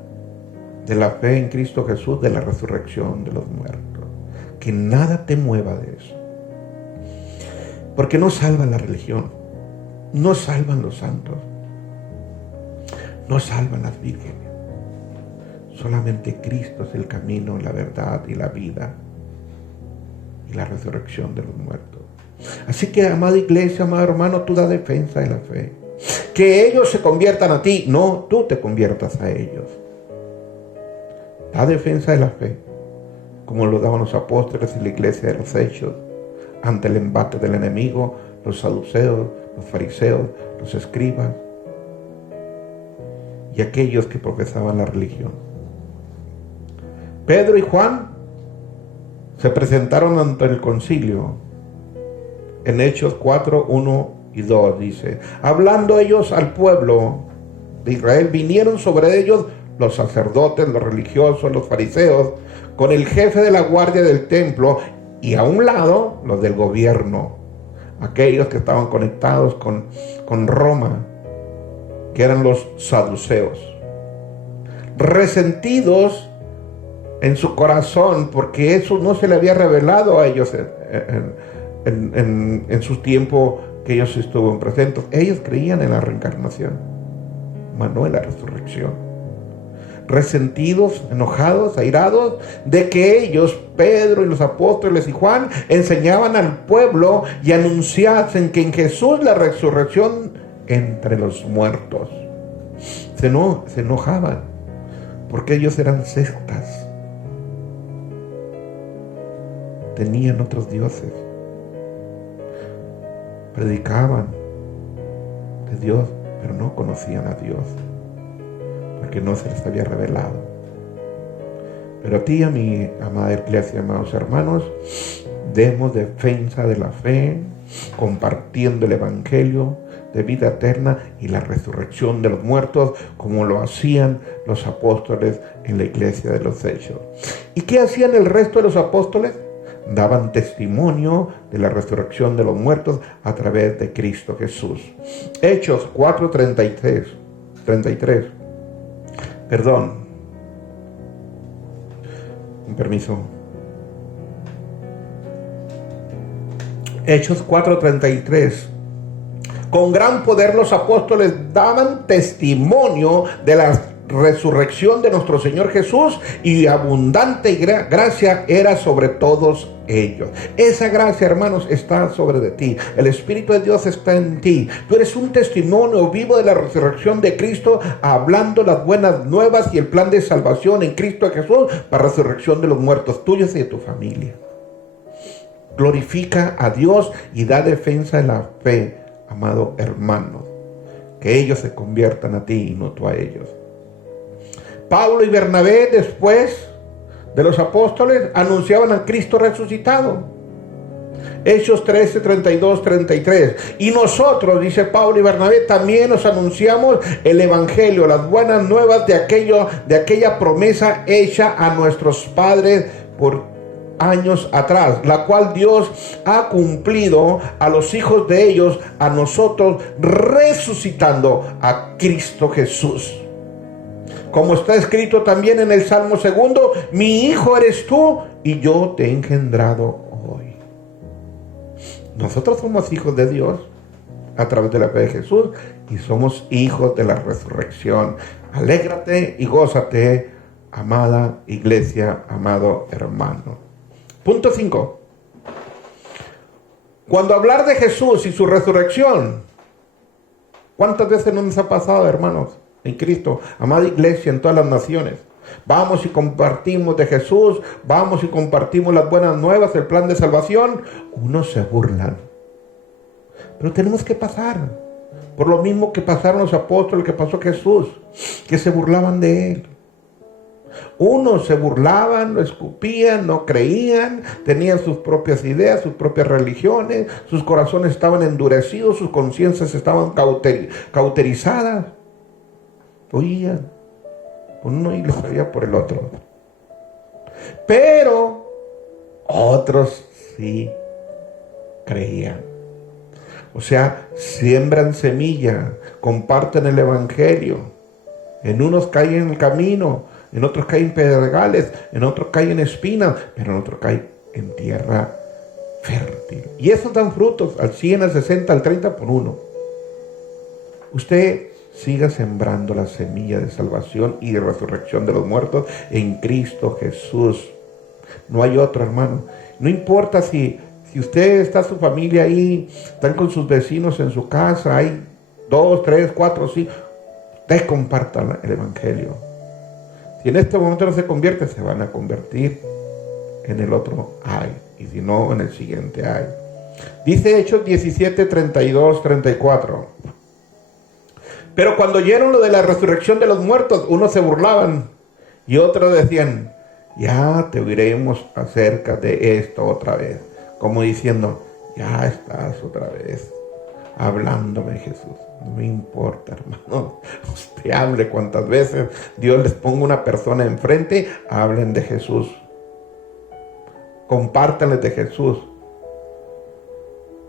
de la fe en Cristo Jesús, de la resurrección de los muertos. Que nada te mueva de eso. Porque no salva la religión, no salvan los santos, no salvan las vírgenes. Solamente Cristo es el camino, la verdad y la vida y la resurrección de los muertos. Así que, amada iglesia, amado hermano, tú da defensa de la fe. Que ellos se conviertan a ti, no, tú te conviertas a ellos. Da defensa de la fe, como lo daban los apóstoles en la iglesia de los Hechos, ante el embate del enemigo, los saduceos, los fariseos, los escribas y aquellos que profesaban la religión. Pedro y Juan se presentaron ante el concilio. En Hechos 4, 1 y 2 dice: hablando ellos al pueblo de Israel, vinieron sobre ellos los sacerdotes, los religiosos, los fariseos, con el jefe de la guardia del templo, y a un lado los del gobierno, aquellos que estaban conectados con Roma, que eran los saduceos, resentidos en su corazón porque eso no se le había revelado a ellos en su tiempo que ellos estuvieron presentes. Ellos creían en la reencarnación, mas no en la resurrección. Resentidos, enojados, airados de que ellos, Pedro y los apóstoles y Juan, enseñaban al pueblo y anunciasen que en Jesús la resurrección entre los muertos. Se enojaban porque ellos eran sectas, tenían otros dioses, predicaban de Dios, pero no conocían a Dios, porque no se les había revelado. Pero a ti y a mi amada iglesia, amados hermanos, demos defensa de la fe, compartiendo el evangelio de vida eterna y la resurrección de los muertos, como lo hacían los apóstoles en la iglesia de los Hechos. ¿Y qué hacían el resto de los apóstoles? Daban testimonio de la resurrección de los muertos a través de Cristo Jesús. Hechos 4:33. Perdón. Con permiso. Hechos 4:33. Con gran poder los apóstoles daban testimonio de la resurrección de nuestro Señor Jesús, y abundante gracia era sobre todos ellos. Esa gracia, hermanos, está sobre de ti. El Espíritu de Dios está en ti. Tú eres un testimonio vivo de la resurrección de Cristo, hablando las buenas nuevas y el plan de salvación en Cristo Jesús para resurrección de los muertos tuyos y de tu familia. Glorifica a Dios y da defensa de la fe, amado hermano. Que ellos se conviertan a ti y no tú a ellos. Pablo y Bernabé, después de los apóstoles, anunciaban a Cristo resucitado. Hechos 13, 32, 33. Y nosotros, dice Pablo y Bernabé, también nos anunciamos el evangelio, las buenas nuevas de aquella promesa hecha a nuestros padres por años atrás, la cual Dios ha cumplido a los hijos de ellos, a nosotros, resucitando a Cristo Jesús. Como está escrito también en el Salmo 2, mi hijo eres tú y yo te he engendrado hoy. Nosotros somos hijos de Dios a través de la fe de Jesús y somos hijos de la resurrección. Alégrate y gózate, amada iglesia, amado hermano. Punto 5. Cuando hablar de Jesús y su resurrección, ¿cuántas veces no nos ha pasado, hermanos, en Cristo, amada iglesia en todas las naciones? Vamos y compartimos de Jesús, vamos y compartimos las buenas nuevas, el plan de salvación. Unos se burlan, pero tenemos que pasar por lo mismo que pasaron los apóstoles, que pasó Jesús, que se burlaban de él. Unos se burlaban, lo escupían, no creían, tenían sus propias ideas, sus propias religiones, sus corazones estaban endurecidos, sus conciencias estaban cauterizadas. Oían por uno y los oía por el otro. Pero otros sí creían. O sea, siembran semilla, comparten el evangelio. En unos caen en el camino, en otros caen pedregales, en otros caen espinas, pero en otros caen en tierra fértil. Y esos dan frutos al 100, al 60, al 30 por uno. Usted siga sembrando la semilla de salvación y de resurrección de los muertos en Cristo Jesús. No hay otro, hermano. No importa si usted está, su familia ahí, están con sus vecinos en su casa, hay 2, 3, 4, 5. Usted comparta el evangelio. Si en este momento no se convierte, se van a convertir. En el otro hay. Y si no, en el siguiente hay. Dice Hechos 17, 32, 34. Pero cuando oyeron lo de la resurrección de los muertos, unos se burlaban y otros decían, ya te oiremos acerca de esto otra vez. Como diciendo, ya estás otra vez hablándome, Jesús. No me importa, hermano. Usted hable cuantas veces Dios les ponga una persona enfrente, hablen de Jesús. Compártanles de Jesús.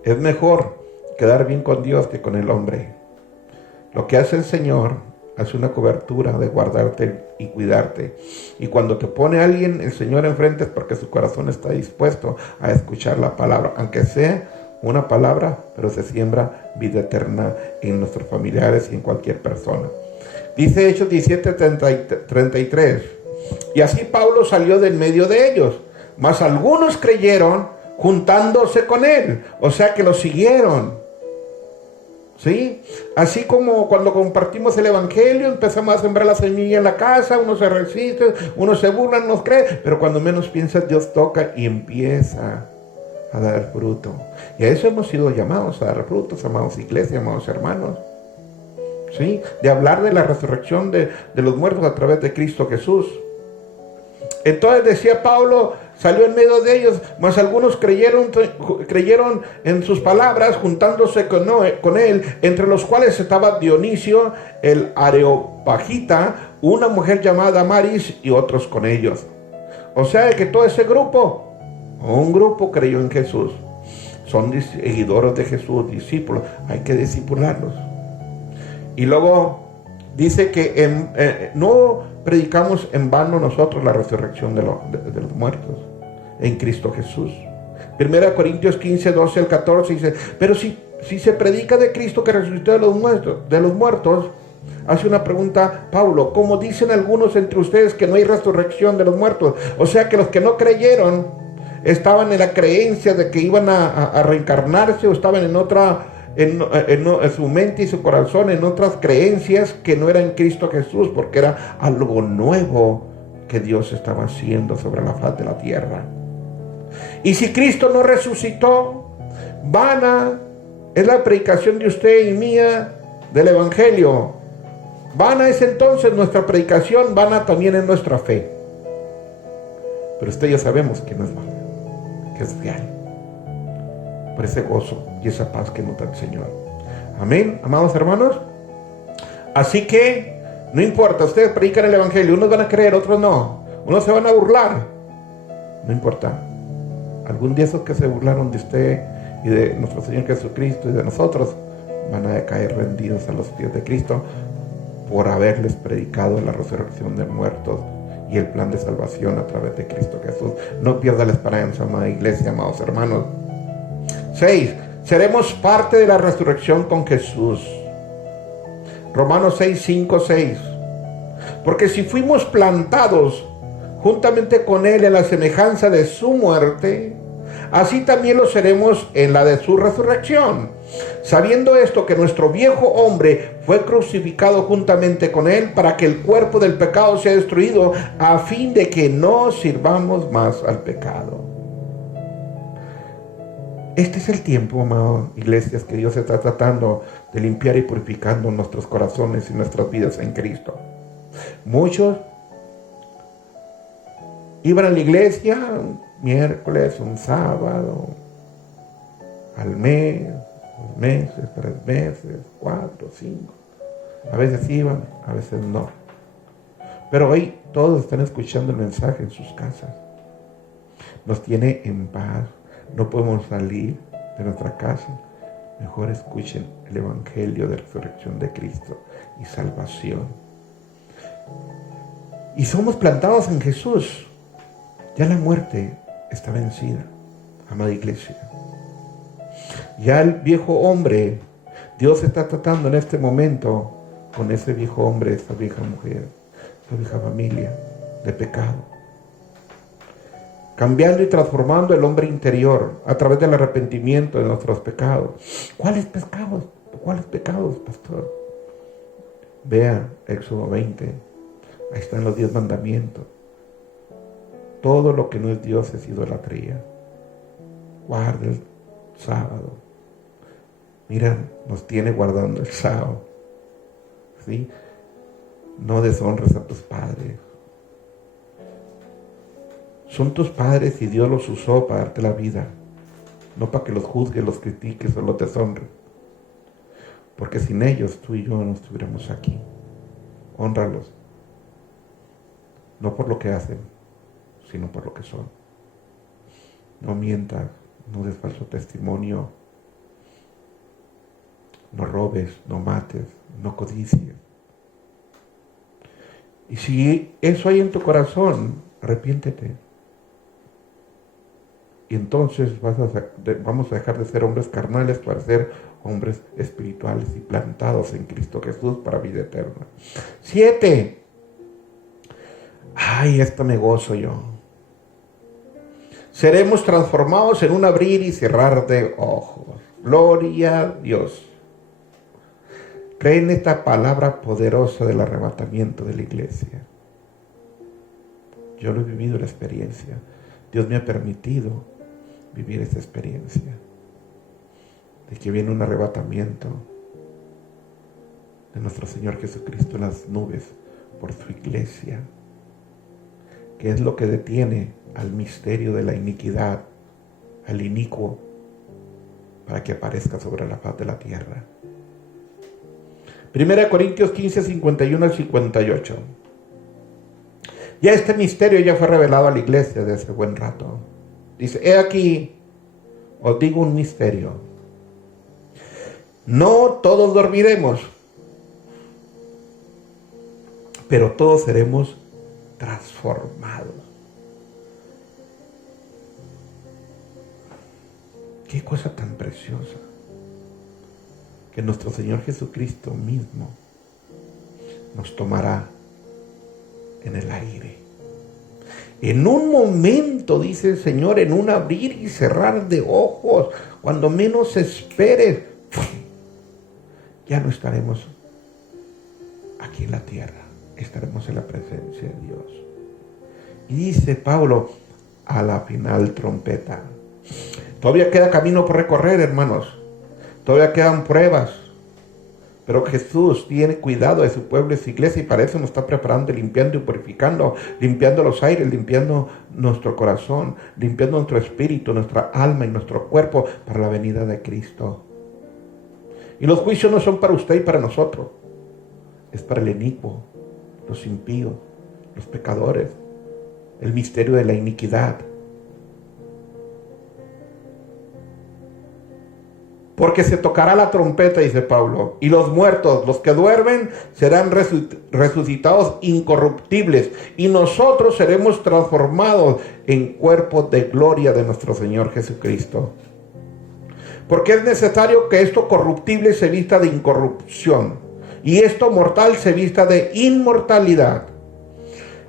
Es mejor quedar bien con Dios que con el hombre. Lo que hace el Señor, hace una cobertura de guardarte y cuidarte. Y cuando te pone a alguien, el Señor enfrente, es porque su corazón está dispuesto a escuchar la palabra, aunque sea una palabra, pero se siembra vida eterna en nuestros familiares y en cualquier persona. Dice Hechos 17, 33. Y así Pablo salió del medio de ellos, mas algunos creyeron juntándose con él, o sea que lo siguieron. ¿Sí? Así como cuando compartimos el evangelio, empezamos a sembrar la semilla en la casa, unos se resisten, unos se burlan, no creen, pero cuando menos piensas, Dios toca y empieza a dar fruto. Y a eso hemos sido llamados, a dar frutos, amados iglesias, amados hermanos. ¿Sí? De hablar de la resurrección de los muertos a través de Cristo Jesús. Entonces decía Pablo, salió en medio de ellos, mas algunos creyeron en sus palabras, juntándose con él, entre los cuales estaba Dionisio, el Areopagita, una mujer llamada Maris, y otros con ellos. O sea que todo ese grupo, un grupo creyó en Jesús. Son seguidores de Jesús, discípulos. Hay que discipularlos. Y luego dice que no predicamos en vano nosotros la resurrección de los muertos en Cristo Jesús. 1 Corintios 15, 12 al 14 dice, pero si se predica de Cristo que resucitó de los muertos, hace una pregunta Pablo, ¿cómo dicen algunos entre ustedes que no hay resurrección de los muertos? O sea que los que no creyeron estaban en la creencia de que iban a reencarnarse, o estaban en otra, en su mente y su corazón, en otras creencias que no eran Cristo Jesús, porque era algo nuevo que Dios estaba haciendo sobre la faz de la tierra. Y si Cristo no resucitó, vana es la predicación de usted y mía del evangelio. Vana es entonces nuestra predicación, vana también es nuestra fe. Pero usted ya sabemos que no es vana, que es real. Por ese gozo y esa paz que nos da el Señor. Amén, amados hermanos. Así que no importa, ustedes predican el evangelio, unos van a creer, otros no, unos se van a burlar, no importa. algún día esos que se burlaron de usted y de nuestro Señor Jesucristo y de nosotros van a caer rendidos a los pies de Cristo por haberles predicado la resurrección de muertos y el plan de salvación a través de Cristo Jesús. No pierda la esperanza, amada iglesia, amados hermanos. 6. Seremos parte de la resurrección con Jesús. Romanos 6, 5, 6. Porque si fuimos plantados juntamente con Él en la semejanza de su muerte, así también lo seremos en la de su resurrección. Sabiendo esto, que nuestro viejo hombre fue crucificado juntamente con Él para que el cuerpo del pecado sea destruido, a fin de que no sirvamos más al pecado. Este es el tiempo, amadas iglesias, que Dios está tratando de limpiar y purificando nuestros corazones y nuestras vidas en Cristo. Muchos iban a la iglesia un miércoles, un sábado, al mes, 2 meses, 3 meses, 4, 5. A veces iban, a veces no. Pero hoy todos están escuchando el mensaje en sus casas. Nos tiene en paz. No podemos salir de nuestra casa. Mejor escuchen el evangelio de resurrección de Cristo y salvación. Y somos plantados en Jesús. Ya la muerte está vencida, amada iglesia. Ya el viejo hombre, Dios está tratando en este momento con ese viejo hombre, esa vieja mujer, esa vieja familia de pecado. Cambiando y transformando el hombre interior a través del arrepentimiento de nuestros pecados. ¿Cuáles pecados? ¿Cuáles pecados, pastor? Vea Éxodo 20. Ahí están los 10 mandamientos. Todo lo que no es Dios es idolatría. Guarda el sábado. Mira, nos tiene guardando el sábado. ¿Sí? No deshonres a tus padres. Son tus padres y Dios los usó para darte la vida. No para que los juzgues, los critiques o los deshonres. Porque sin ellos tú y yo no estuviéramos aquí. Hónralos. No por lo que hacen, sino por lo que son. No mientas, no des falso testimonio, no robes, no mates, no codicies. Y si eso hay en tu corazón, arrepiéntete. Y entonces vamos a dejar de ser hombres carnales para ser hombres espirituales y plantados en Cristo Jesús para vida eterna. 7. Ay, esto me gozo yo. Seremos transformados en un abrir y cerrar de ojos. Gloria a Dios. Cree en esta palabra poderosa del arrebatamiento de la iglesia. Yo lo he vivido la experiencia. Dios me ha permitido vivir esa experiencia. De que viene un arrebatamiento de nuestro Señor Jesucristo en las nubes por su iglesia. Que es lo que detiene al misterio de la iniquidad, al inicuo, para que aparezca sobre la faz de la tierra. 1 Corintios 15, 51 al 58. Ya este misterio ya fue revelado a la iglesia de ese buen rato. Dice, he aquí, os digo un misterio. No todos dormiremos, pero todos seremos transformados. Qué cosa tan preciosa, que nuestro Señor Jesucristo mismo nos tomará en el aire. En un momento, dice el Señor, en un abrir y cerrar de ojos, cuando menos esperes, ya no estaremos aquí en la tierra, estaremos en la presencia de Dios. Y dice Pablo, a la final trompeta. Todavía queda camino por recorrer, hermanos. Todavía quedan pruebas. Pero Jesús tiene cuidado de su pueblo y su iglesia, y para eso nos está preparando, limpiando y purificando, limpiando los aires, limpiando nuestro corazón, limpiando nuestro espíritu, nuestra alma y nuestro cuerpo para la venida de Cristo. Y los juicios no son para usted y para nosotros. Es para el inicuo, los impíos, los pecadores, el misterio de la iniquidad. Porque se tocará la trompeta, dice Pablo, y los muertos, los que duermen, serán resucitados incorruptibles, y nosotros seremos transformados en cuerpos de gloria de nuestro Señor Jesucristo. Porque es necesario que esto corruptible se vista de incorrupción, y esto mortal se vista de inmortalidad.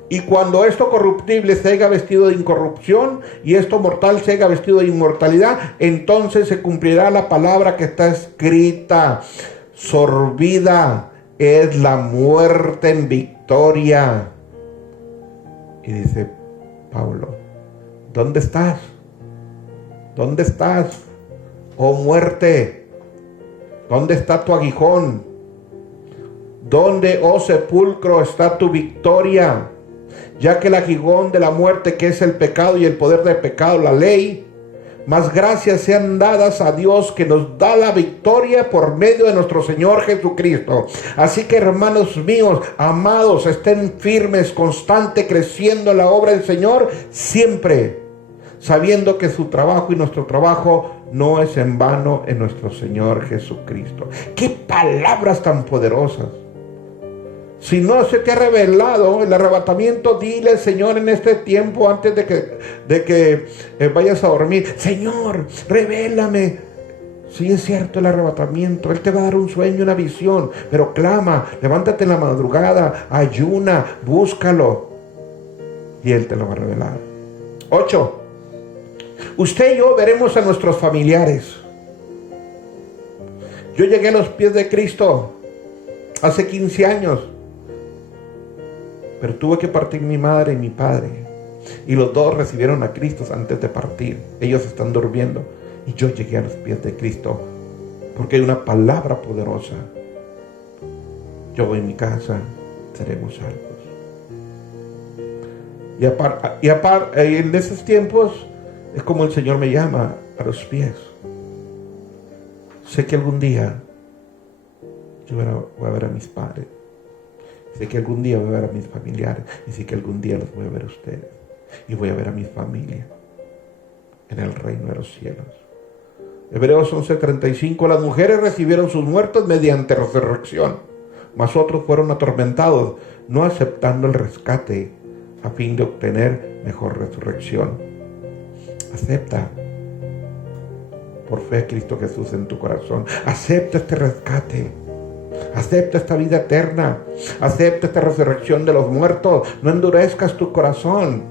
Y cuando esto corruptible se haya vestido de incorrupción y esto mortal se haya vestido de inmortalidad, entonces se cumplirá la palabra que está escrita: sorbida es la muerte en victoria. Y dice Pablo, ¿dónde estás? ¿Dónde estás, oh muerte? ¿Dónde está tu aguijón? ¿Dónde, oh sepulcro, está tu victoria? Ya que el aguijón de la muerte, que es el pecado y el poder del pecado, la ley, más gracias sean dadas a Dios, que nos da la victoria por medio de nuestro Señor Jesucristo. Así que, hermanos míos, amados, estén firmes, constante, creciendo en la obra del Señor, siempre sabiendo que su trabajo y nuestro trabajo no es en vano en nuestro Señor Jesucristo. ¡Qué palabras tan poderosas! Si no se te ha revelado el arrebatamiento, dile al Señor en este tiempo, antes de que vayas a dormir: Señor, revélame. Si es cierto el arrebatamiento, Él te va a dar un sueño, una visión, pero clama, levántate en la madrugada, ayuna, búscalo, y Él te lo va a revelar. 8. Usted y yo veremos a nuestros familiares. Yo llegué a los pies de Cristo hace 15 años. Pero tuve que partir mi madre y mi padre. Y los dos recibieron a Cristo antes de partir. Ellos están durmiendo. Y yo llegué a los pies de Cristo. Porque hay una palabra poderosa. Yo voy a mi casa, seremos salvos. Y en esos tiempos es como el Señor me llama a los pies. Sé que algún día yo voy a ver a mis padres. Sé que algún día voy a ver a mis familiares, y sé que algún día los voy a ver a ustedes, y voy a ver a mi familia en el reino de los cielos. Hebreos 11:35, las mujeres recibieron sus muertos mediante resurrección, mas otros fueron atormentados, no aceptando el rescate a fin de obtener mejor resurrección. Acepta por fe a Cristo Jesús en tu corazón. Acepta este rescate. Acepta esta vida eterna. Acepta esta resurrección de los muertos. No endurezcas tu corazón.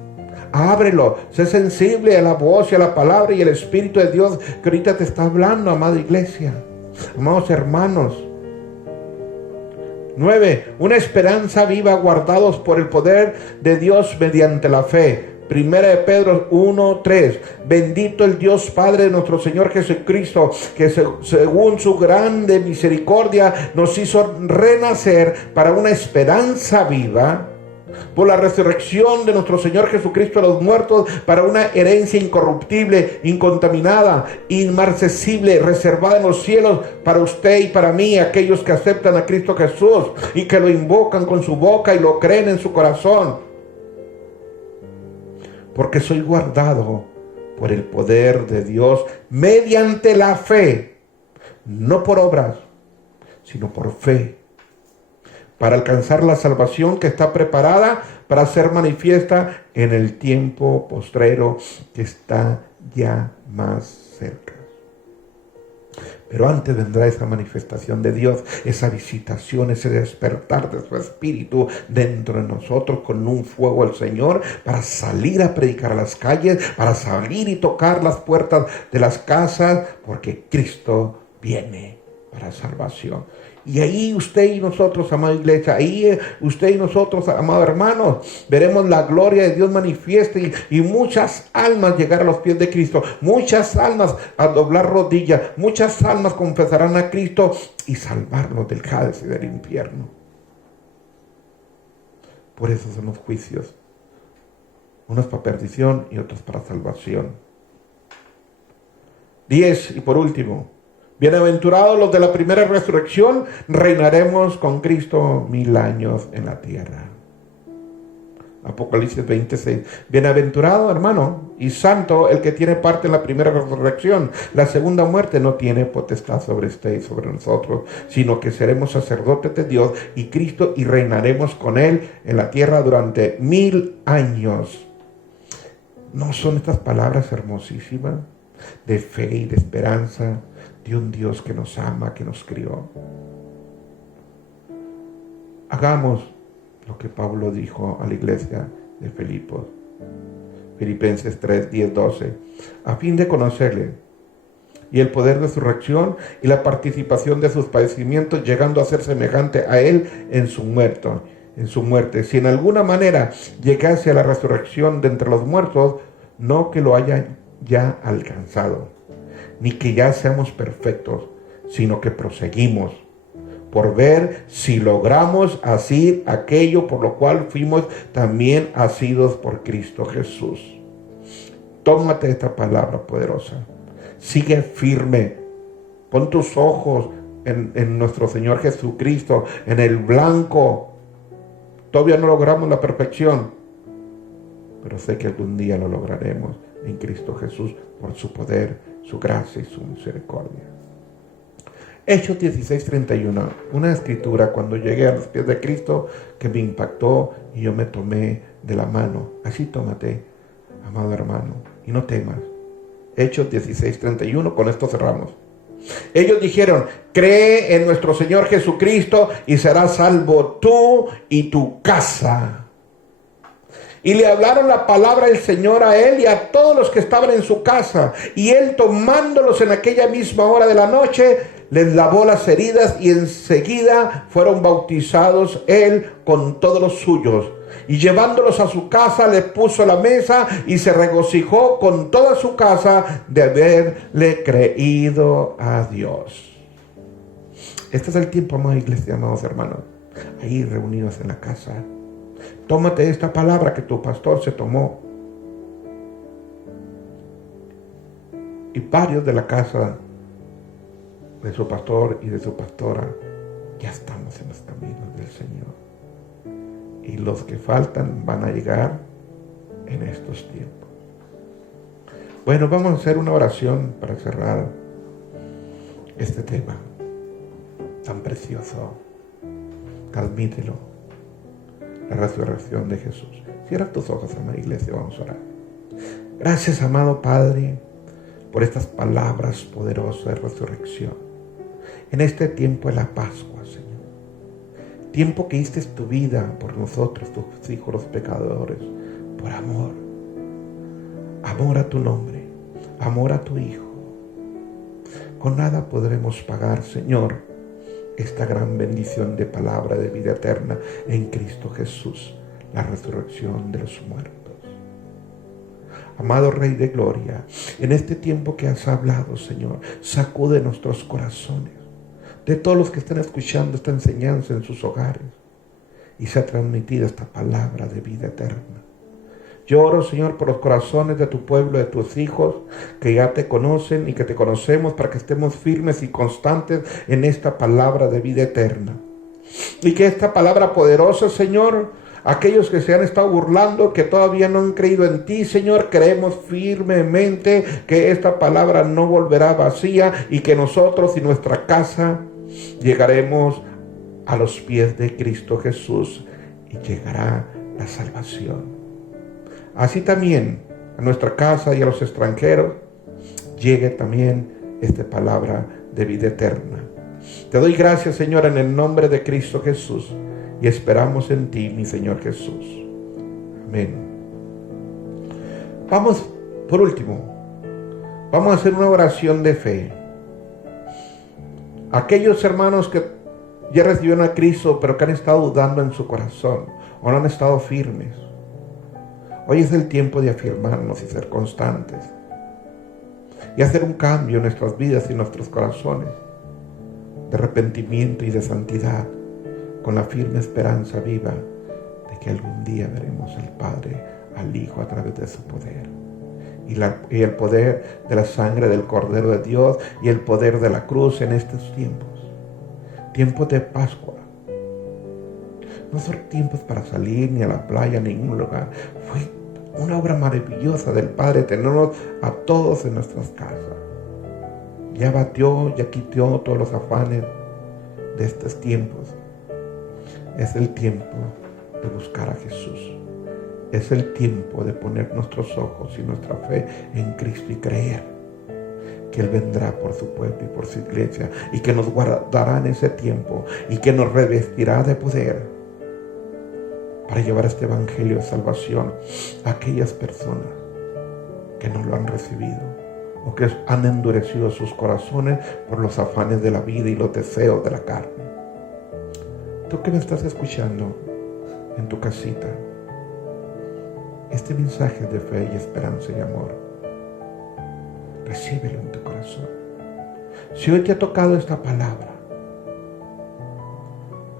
Ábrelo. Sé sensible a la voz y a la palabra y el Espíritu de Dios que ahorita te está hablando, amada iglesia. Amados hermanos. 9. Una esperanza viva, guardados por el poder de Dios mediante la fe. Primera de Pedro 1:3. Bendito el Dios Padre de nuestro Señor Jesucristo, que según su grande misericordia nos hizo renacer para una esperanza viva por la resurrección de nuestro Señor Jesucristo de los muertos, para una herencia incorruptible, incontaminada, inmarcesible, reservada en los cielos para usted y para mí, aquellos que aceptan a Cristo Jesús y que lo invocan con su boca y lo creen en su corazón. Porque soy guardado por el poder de Dios mediante la fe, no por obras, sino por fe, para alcanzar la salvación que está preparada para ser manifiesta en el tiempo postrero que está ya más cerca. Pero antes vendrá esa manifestación de Dios, esa visitación, ese despertar de su Espíritu dentro de nosotros con un fuego al Señor, para salir a predicar a las calles, para salir y tocar las puertas de las casas, porque Cristo viene para salvación. Y ahí usted y nosotros, amada iglesia, ahí usted y nosotros, amados hermanos, veremos la gloria de Dios manifiesta y muchas almas llegar a los pies de Cristo, muchas almas a doblar rodillas, muchas almas confesarán a Cristo y salvarlos del Hades y del infierno. Por eso son los juicios, unos para perdición y otros para salvación. 10, y por último, bienaventurados los de la primera resurrección, reinaremos con Cristo 1000 años en la tierra. Apocalipsis 26. Bienaventurado, hermano, y santo el que tiene parte en la primera resurrección. La segunda muerte no tiene potestad sobre usted y sobre nosotros, sino que seremos sacerdotes de Dios y Cristo y reinaremos con Él en la tierra durante 1000 años. ¿No son estas palabras hermosísimas de fe y de esperanza de un Dios que nos ama, que nos crió? Hagamos lo que Pablo dijo a la iglesia de Filipos. Filipenses 3, 10, 12. A fin de conocerle y el poder de su resurrección y la participación de sus padecimientos, llegando a ser semejante a él en su muerte. Si en alguna manera llegase a la resurrección de entre los muertos, no que lo haya ya alcanzado, ni que ya seamos perfectos, sino que proseguimos por ver si logramos asir aquello por lo cual fuimos también asidos por Cristo Jesús. Tómate esta palabra poderosa. Sigue firme. Pon tus ojos en nuestro Señor Jesucristo, en el blanco. Todavía no logramos la perfección, pero sé que algún día lo lograremos en Cristo Jesús por su poder, su gracia y su misericordia. Hechos 16:31, una escritura cuando llegué a los pies de Cristo que me impactó y yo me tomé de la mano. Así tómate, amado hermano, y no temas. Hechos 16:31, con esto cerramos. Ellos dijeron: cree en nuestro Señor Jesucristo y serás salvo tú y tu casa. Y le hablaron la palabra del Señor a él y a todos los que estaban en su casa. Y él, tomándolos en aquella misma hora de la noche, les lavó las heridas y enseguida fueron bautizados él con todos los suyos. Y llevándolos a su casa, les puso la mesa y se regocijó con toda su casa de haberle creído a Dios. Este es el tiempo, amada iglesia, amados hermanos, ahí reunidos en la casa. Tómate esta palabra que tu pastor se tomó. Y varios de la casa de su pastor y de su pastora ya estamos en los caminos del Señor. Y los que faltan van a llegar en estos tiempos. Bueno, vamos a hacer una oración para cerrar este tema tan precioso. Admítelo. La resurrección de Jesús. Cierra tus ojos, amada iglesia, vamos a orar. Gracias, amado Padre, por estas palabras poderosas de resurrección. En este tiempo de la Pascua, Señor. Tiempo que diste tu vida por nosotros, tus hijos, los pecadores, por amor. Amor a tu nombre, amor a tu Hijo. Con nada podremos pagar, Señor, esta gran bendición de palabra de vida eterna en Cristo Jesús, la resurrección de los muertos. Amado Rey de Gloria, en este tiempo que has hablado, Señor, sacude nuestros corazones, de todos los que están escuchando esta enseñanza en sus hogares, y sea transmitida esta palabra de vida eterna. Yo oro, Señor, por los corazones de tu pueblo, de tus hijos, que ya te conocen y que te conocemos, para que estemos firmes y constantes en esta palabra de vida eterna. Y que esta palabra poderosa, Señor, aquellos que se han estado burlando, que todavía no han creído en ti, Señor, creemos firmemente que esta palabra no volverá vacía y que nosotros y nuestra casa llegaremos a los pies de Cristo Jesús y llegará la salvación. Así también a nuestra casa y a los extranjeros llegue también esta palabra de vida eterna. Te doy gracias, Señor, en el nombre de Cristo Jesús, y esperamos en ti, mi Señor Jesús. Amén. Vamos, por último, vamos a hacer una oración de fe. Aquellos hermanos que ya recibieron a Cristo, pero que han estado dudando en su corazón, o no han estado firmes. Hoy es el tiempo de afirmarnos y ser constantes y hacer un cambio en nuestras vidas y en nuestros corazones de arrepentimiento y de santidad, con la firme esperanza viva de que algún día veremos al Padre, al Hijo, a través de su poder y el poder de la sangre del Cordero de Dios y el poder de la cruz en estos tiempos de Pascua, No son tiempos para salir ni a la playa, ni a ningún lugar. Fue una obra maravillosa del Padre tenernos a todos en nuestras casas. Ya batió, ya quitó todos los afanes de estos tiempos. Es el tiempo de buscar a Jesús. Es el tiempo de poner nuestros ojos y nuestra fe en Cristo y creer que Él vendrá por su pueblo y por su iglesia, y que nos guardará en ese tiempo, y que nos revestirá de poder para llevar este evangelio de salvación a aquellas personas que no lo han recibido, o que han endurecido sus corazones por los afanes de la vida y los deseos de la carne. Tú que me estás escuchando en tu casita, este mensaje de fe y esperanza y amor, recíbelo en tu corazón. Si hoy te ha tocado esta palabra,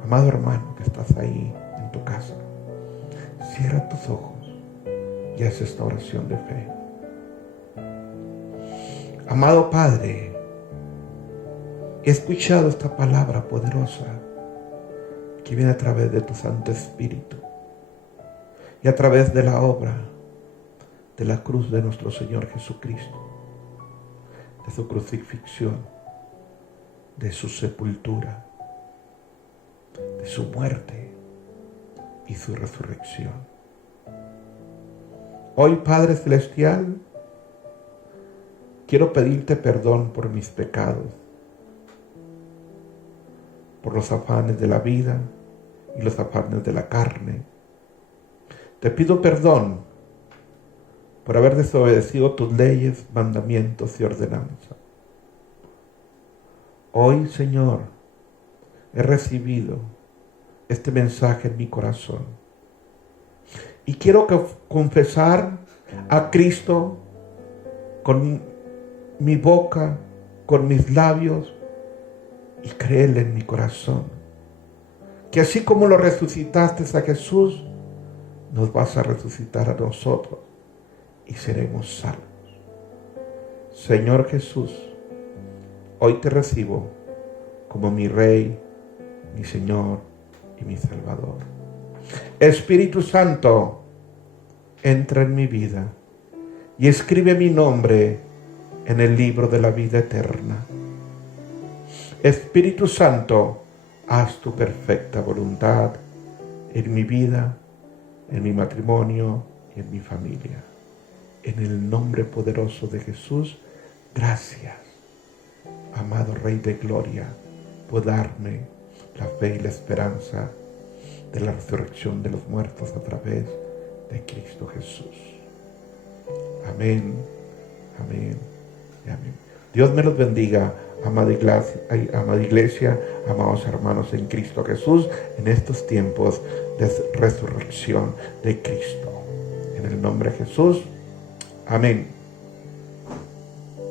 amado hermano que estás ahí en tu casa, cierra tus ojos y haz esta oración de fe. Amado Padre, he escuchado esta palabra poderosa que viene a través de tu Santo Espíritu y a través de la obra de la cruz de nuestro Señor Jesucristo, de su crucifixión, de su sepultura, de su muerte y su resurrección. Hoy, Padre Celestial, quiero pedirte perdón por mis pecados, por los afanes de la vida y los afanes de la carne. Te pido perdón por haber desobedecido tus leyes, mandamientos y ordenanzas. Hoy, Señor, he recibido este mensaje en mi corazón y quiero confesar a Cristo con mi boca, con mis labios, y creerle en mi corazón que así como lo resucitaste a Jesús, nos vas a resucitar a nosotros y seremos salvos. Señor Jesús, hoy te recibo como mi Rey, mi Señor y mi Salvador. Espíritu Santo, entra en mi vida y escribe mi nombre en el libro de la vida eterna. Espíritu Santo, haz tu perfecta voluntad en mi vida, en mi matrimonio y en mi familia. En el nombre poderoso de Jesús, gracias, amado Rey de Gloria, por darme la fe y la esperanza de la resurrección de los muertos a través de Cristo Jesús. Amén, amén y amén. Dios me los bendiga, amada iglesia, amados hermanos en Cristo Jesús, en estos tiempos de resurrección de Cristo. En el nombre de Jesús, amén.